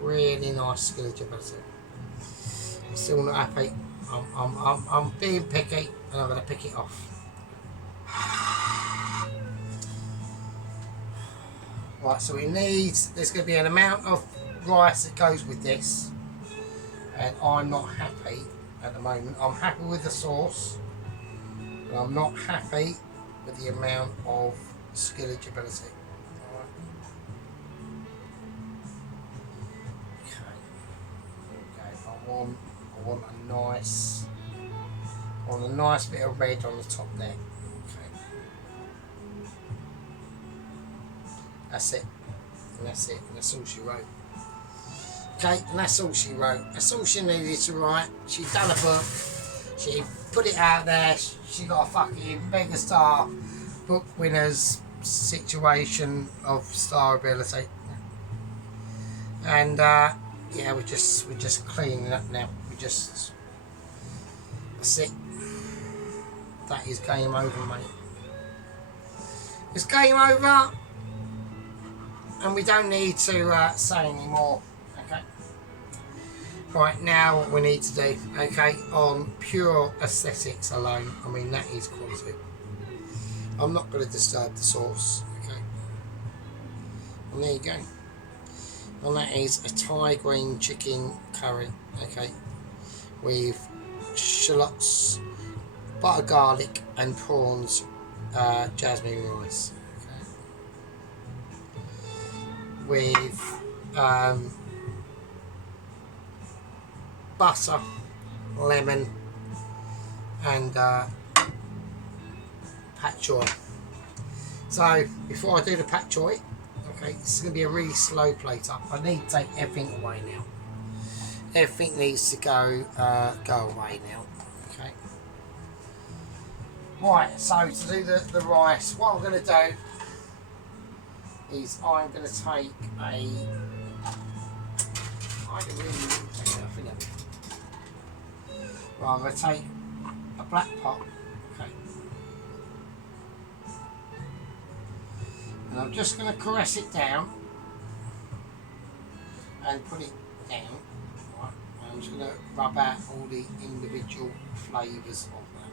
Really nice skillage ability. I'm still not happy. I'm being picky and I'm going to pick it off. Right, so we need, there's going to be an amount of rice that goes with this, and I'm not happy at the moment. I'm happy with the sauce, but I'm not happy with the amount of skillage ability. I want a nice bit of red on the top there. Okay. That's it. And that's it. And that's all she wrote. Okay, and that's all she wrote. That's all she needed to write. She done a book. She put it out there. She got a fucking megastar book winners situation of star ability. And yeah, we're just cleaning it up now. That's it. That is game over, mate. It's game over, and we don't need to say any more. Okay. Right, now what we need to do, okay, on pure aesthetics alone, I mean that is quality. I'm not going to disturb the sauce, okay. And there you go. And that is a Thai green chicken curry, okay, with shallots, butter garlic and prawns, jasmine rice, okay, with butter, lemon and pat choy. So before I do the pat choy, okay, this is going to be a really slow plate up. I need to take everything away now. Everything needs to go away now. Okay. Right, so to do the rice, what I'm going to do is I'm going to take a... Right, I'm going to take a black pot. Okay. And I'm just going to caress it down and put it down. Right. And I'm just going to rub out all the individual flavours of that,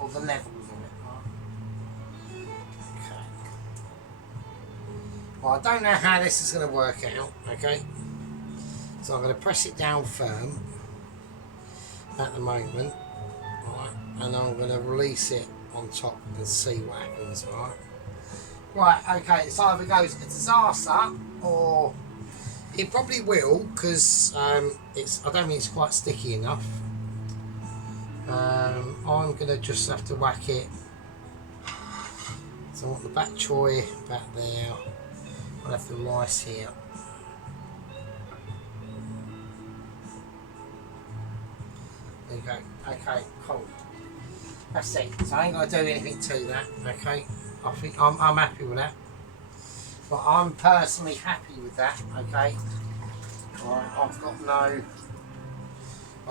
or the levels of it. Right. Okay. Well, I don't know how this is going to work out. Okay. So I'm going to press it down firm at the moment. Right. And I'm going to release it on top and see what happens. Right. Right, okay, it's either goes a disaster or it probably will, because I don't think it's quite sticky enough. I'm going to just have to whack it. So I want the bak choy back there. I'll have the rice here. There you go. Okay, cool. That's it. So I ain't got to do anything to that, okay? I think I'm happy with that. But I'm personally happy with that, okay? Right, I've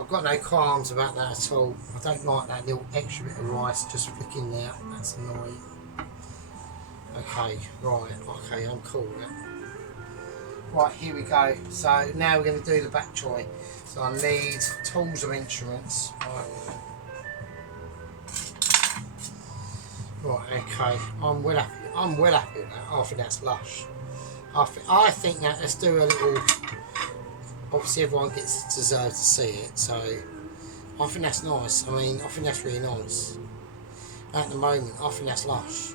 got no qualms about that at all. I don't like that little extra bit of rice just flicking there. That's annoying. Okay, right, okay, I'm cool with that. Right, here we go. So now we're going to do the bak choy. So I need tools and instruments. Right. Right, okay, I'm well happy with that. I think that's lush. I think that, let's do a little, obviously everyone deserves to see it, so I think that's nice. I mean, I think that's really nice. At the moment, I think that's lush.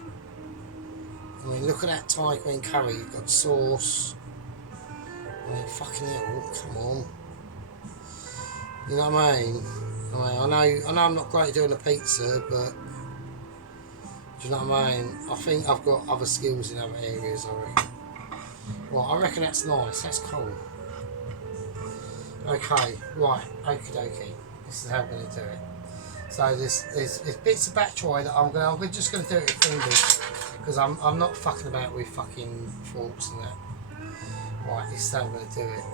I mean, look at that Thai green curry, you've got sauce. I mean, fucking hell, come on. You know what I mean? I know I'm not great at doing a pizza, but do you know what I mean? I think I've got other skills in other areas, I reckon. Well, I reckon that's nice, that's cool. Okay, right, okie dokie. This is how I'm going to do it. So there's bits of bak choy that I'm just going to do it with fingers, because I'm not fucking about with fucking forks and that. Right, this is how I'm going to do it.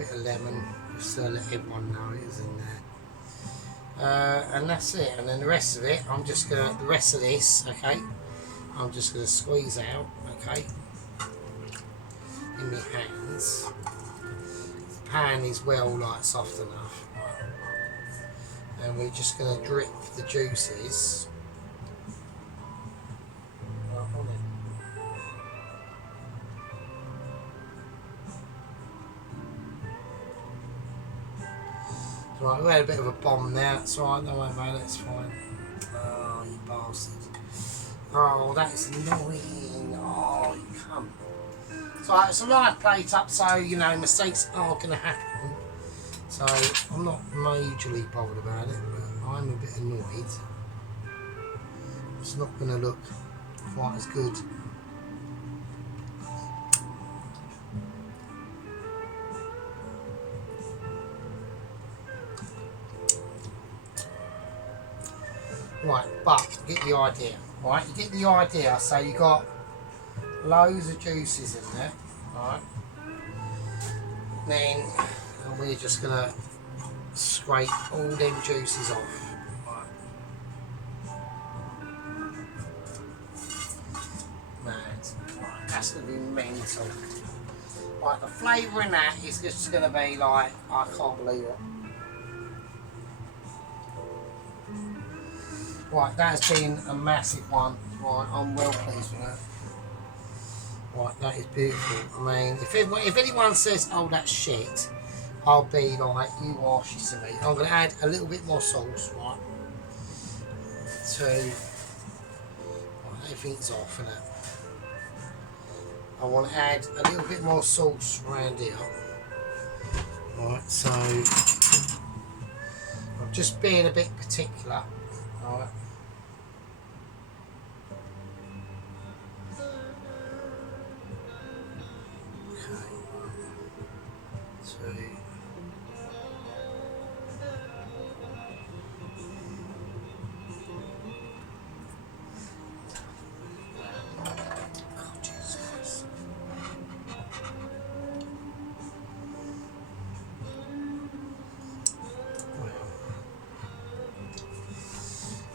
bit of lemon, just to let everyone know it is in there. And that's it. And then the rest of it, the rest of this, okay, I'm just gonna squeeze out, okay, in my hands. The pan is well like soft enough, right? And we're just gonna drip the juices right on it. Right, we had a bit of a bomb there, that's right, don't worry about it, it's fine. Oh, you bastard. Oh, that is annoying. Oh, you cunt. So it's a live plate up, so, you know, mistakes are going to happen. So I'm not majorly bothered about it, but I'm a bit annoyed. It's not going to look quite as good. Right, but you get the idea, right? You get the idea. So you got loads of juices in there, right? Then we're just gonna scrape all them juices off, right? Mad, right? That's gonna be mental. Right, the flavour in that is just gonna be like, I can't believe it. Right, that has been a massive one. Right, I'm well pleased with that. Right, that is beautiful. I mean, if anyone says, oh, that's shit, I'll be like, you are shit to me. I'm going to add a little bit more sauce, right? Right, everything's off in it. I want to add a little bit more sauce around here. Right, so I'm just being a bit particular. Right.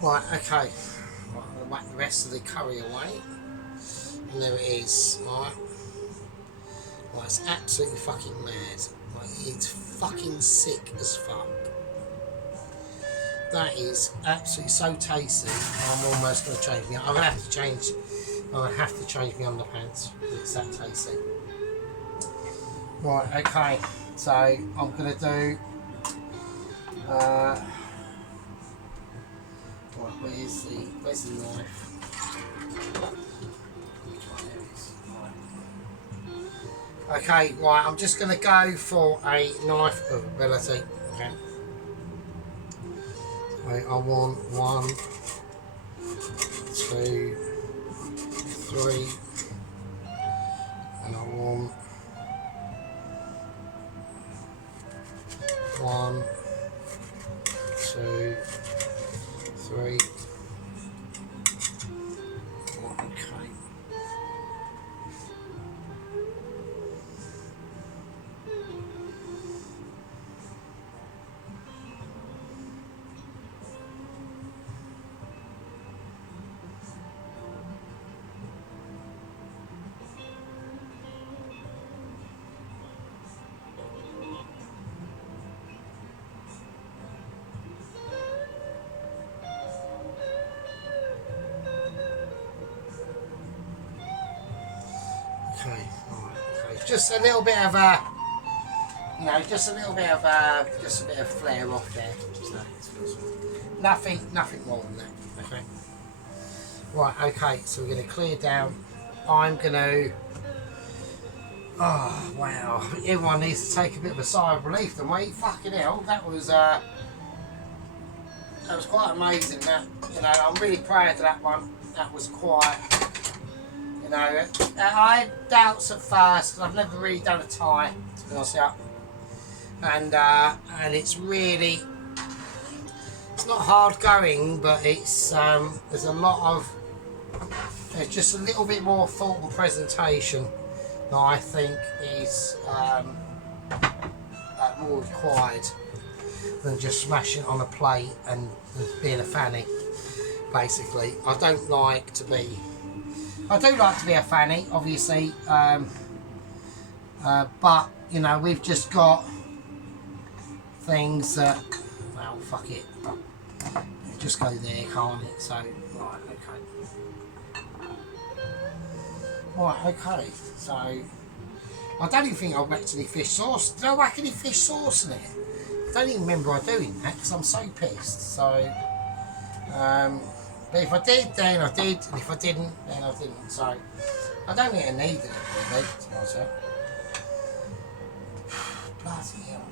Right, okay. Right, I'm going to whack the rest of the curry away. And there it is, right? Right, it's absolutely fucking mad. Like, it's fucking sick as fuck. That is absolutely so tasty. I'm almost going to change me. I'm going to have to change my underpants. It's that tasty. Right, okay. So I'm going to do. Right, where's the knife? Okay, right, I'm just going to go for a knife of ability. Okay. So I want 1, 2, 3, and I want 1, 2, 3. Okay. Okay, just a little bit of a, you know, just a bit of flare off there. So nothing more than that. Okay. Right. Okay. So we're going to clear down. I'm going to. Oh wow! Everyone needs to take a bit of a sigh of relief. Then wait, fucking hell, that was quite amazing. That, you know, I'm really proud of that one. That was quite. You know, I had doubts at first because I've never really done a Thai, to be honest, and it's really, it's not hard going, but it's there's just a little bit more thought and presentation that I think is more required than just smashing it on a plate and being a fanny. Basically, I do like to be a fanny, obviously, but you know, we've just got things that, well, fuck it, just go there, can't it? So right, okay, so I don't even think I'll whack any fish sauce. Did I whack any fish sauce in it? I don't even remember I doing that because I'm so pissed. So but if I did, then I did, and if I didn't, then I didn't. So I don't think I needed it really, to be honest. Bloody hell.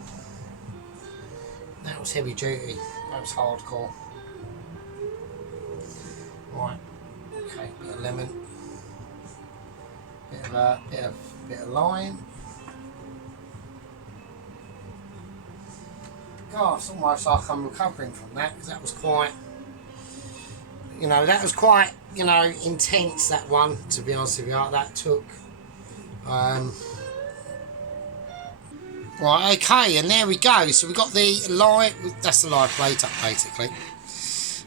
That was heavy duty. That was hardcore. Right. Okay, bit of lemon. Bit of lime. God, it's almost like I'm recovering from that because that was quite, you know, intense, that one, to be honest with you. That took right, okay, and there we go. So we've got the live, that's the live plate up basically.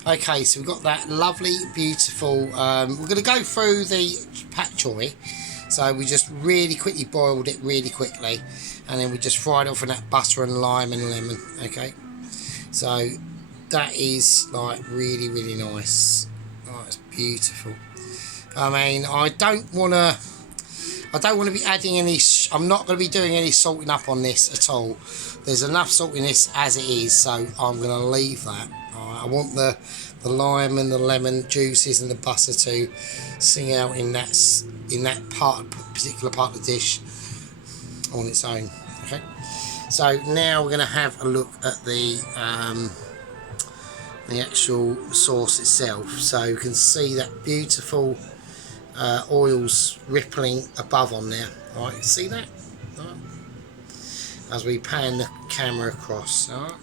Okay, so we've got that lovely, beautiful, we're going to go through the pak choy. So we just really quickly boiled it really quickly, and then we just fried it off in that butter and lime and lemon. Okay, so that is like really, really nice. Oh, it's beautiful. I mean, I don't want to be adding any, I'm not going to be doing any salting up on this at all. There's enough saltiness as it is, so I'm going to leave that. Alright, I want the lime and the lemon juices and the butter to sing out in that particular part of the dish on its own. Okay, so now we're going to have a look at the actual sauce itself. So you can see that beautiful oils rippling above on there. All right, you see that? All right. As we pan the camera across. All right.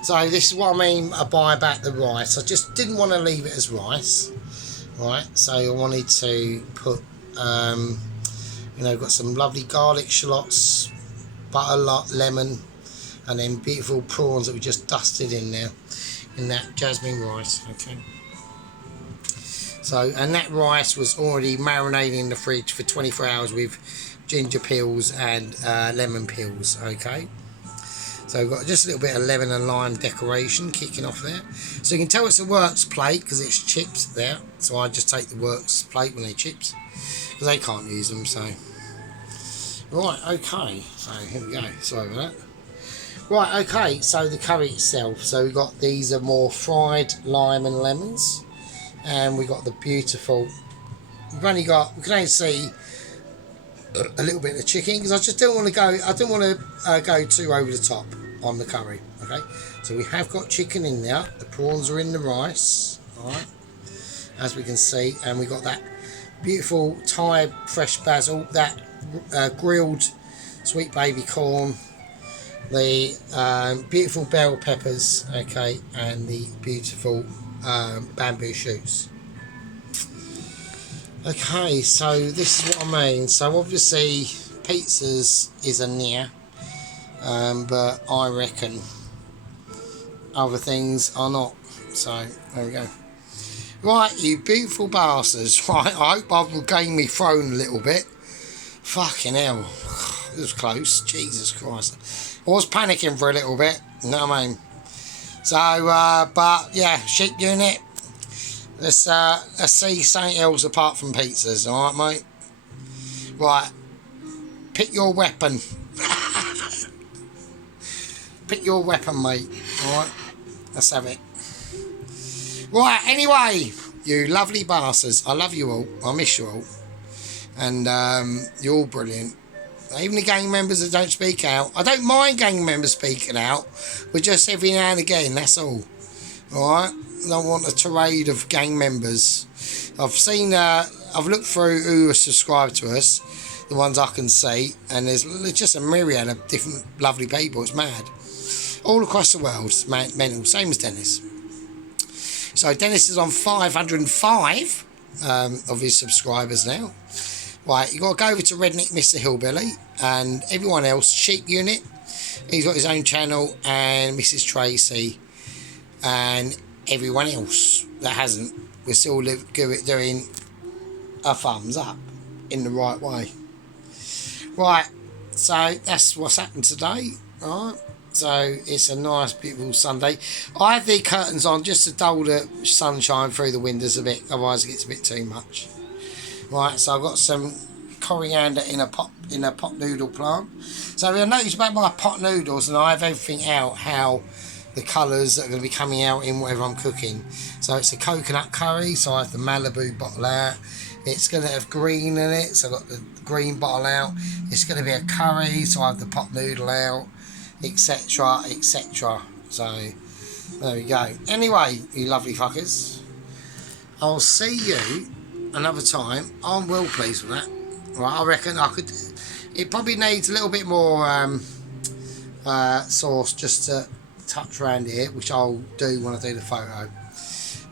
So this is what I mean by about the rice. I just didn't want to leave it as rice. Right, so I wanted to put, you know, got some lovely garlic shallots, butter, lemon, and then beautiful prawns that we just dusted in there, in that jasmine rice. Okay. So, and that rice was already marinating in the fridge for 24 hours with ginger peels and lemon peels. Okay. So we've got just a little bit of lemon and lime decoration kicking off there. So you can tell it's a works plate because it's chips there. So I just take the works plate when they're chips because they can't use them. So right, okay. So here we go. Sorry about that. Right, okay. So the curry itself. So we've got, these are more fried lime and lemons, and we got the beautiful. We can only see a little bit of chicken because I just don't want to go. I don't want to go too over the top on the curry. Okay, so we have got chicken in there. The prawns are in the rice. All right, as we can see, and we got that beautiful Thai fresh basil, that grilled sweet baby corn, the beautiful bell peppers. Okay, and the beautiful bamboo shoots. Okay, so this is what I mean. So obviously pizzas is a near, but I reckon other things are not. So there we go. Right, you beautiful bastards. Right, I hope I've regained me throne a little bit. Fucking hell, it was close. Jesus Christ, I was panicking for a little bit. You know what I mean? So, but yeah, sheep unit. Let's see something else apart from pizzas, alright mate? Right, pick your weapon. Pick your weapon, mate, alright? Let's have it. Right, anyway, you lovely bastards, I love you all, I miss you all. And you're all brilliant. Even the gang members that don't speak out. I don't mind gang members speaking out, but just every now and again, that's all. Alright? I don't want a tirade of gang members. I've seen, I've looked through who are subscribed to us, the ones I can see, and there's just a myriad of different lovely people. It's mad. All across the world, it's mental. Same as Dennis. So Dennis is on 505 of his subscribers now. Right, you've got to go over to Redneck Mr. Hillbilly and everyone else, Sheep Unit. He's got his own channel, and Mrs. Tracy, and everyone else that hasn't. We're still doing a thumbs up in the right way. Right, so that's what's happened today. Right, so it's a nice, beautiful Sunday. I have the curtains on just to dull the sunshine through the windows a bit, otherwise it gets a bit too much. Right, so I've got some coriander in a pot noodle plant. So I noticed about my pot noodles, and I have everything out how the colours that are going to be coming out in whatever I'm cooking. So it's a coconut curry, so I have the Malibu bottle out. It's going to have green in it, so I've got the green bottle out. It's going to be a curry, so I have the pot noodle out, etc, etc. So there we go. Anyway, you lovely fuckers, I'll see you another time. I'm well pleased with that. Right, I reckon I could. It probably needs a little bit more sauce just to touch around here, which I'll do when I do the photo.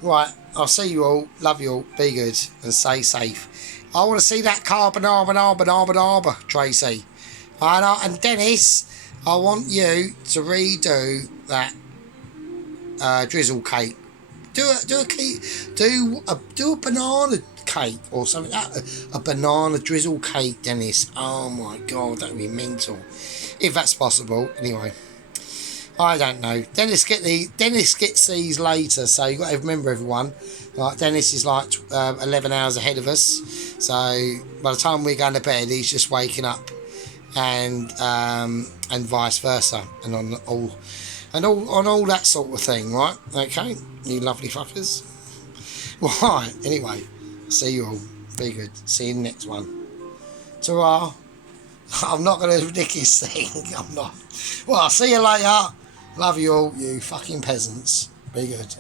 Right, I'll see you all. Love you all. Be good and stay safe. I want to see that carbonara, Tracy. And Dennis, I want you to redo that drizzle cake. Do a banana cake or something. A banana drizzle cake, Dennis. Oh my god, that would be mental. If that's possible. Anyway, I don't know. Dennis gets these later, so you've got to remember, everyone. Like, Dennis is like 11 hours ahead of us, so by the time we're going to bed, he's just waking up, and vice versa, and on all that sort of thing, right? Okay, you lovely fuckers. Right. Anyway, see you all. Be good. See you in the next one. Ta-ra. I'm not going to nick his thing. I'm not. Well, I'll see you later. Love you all, you fucking peasants. Be good.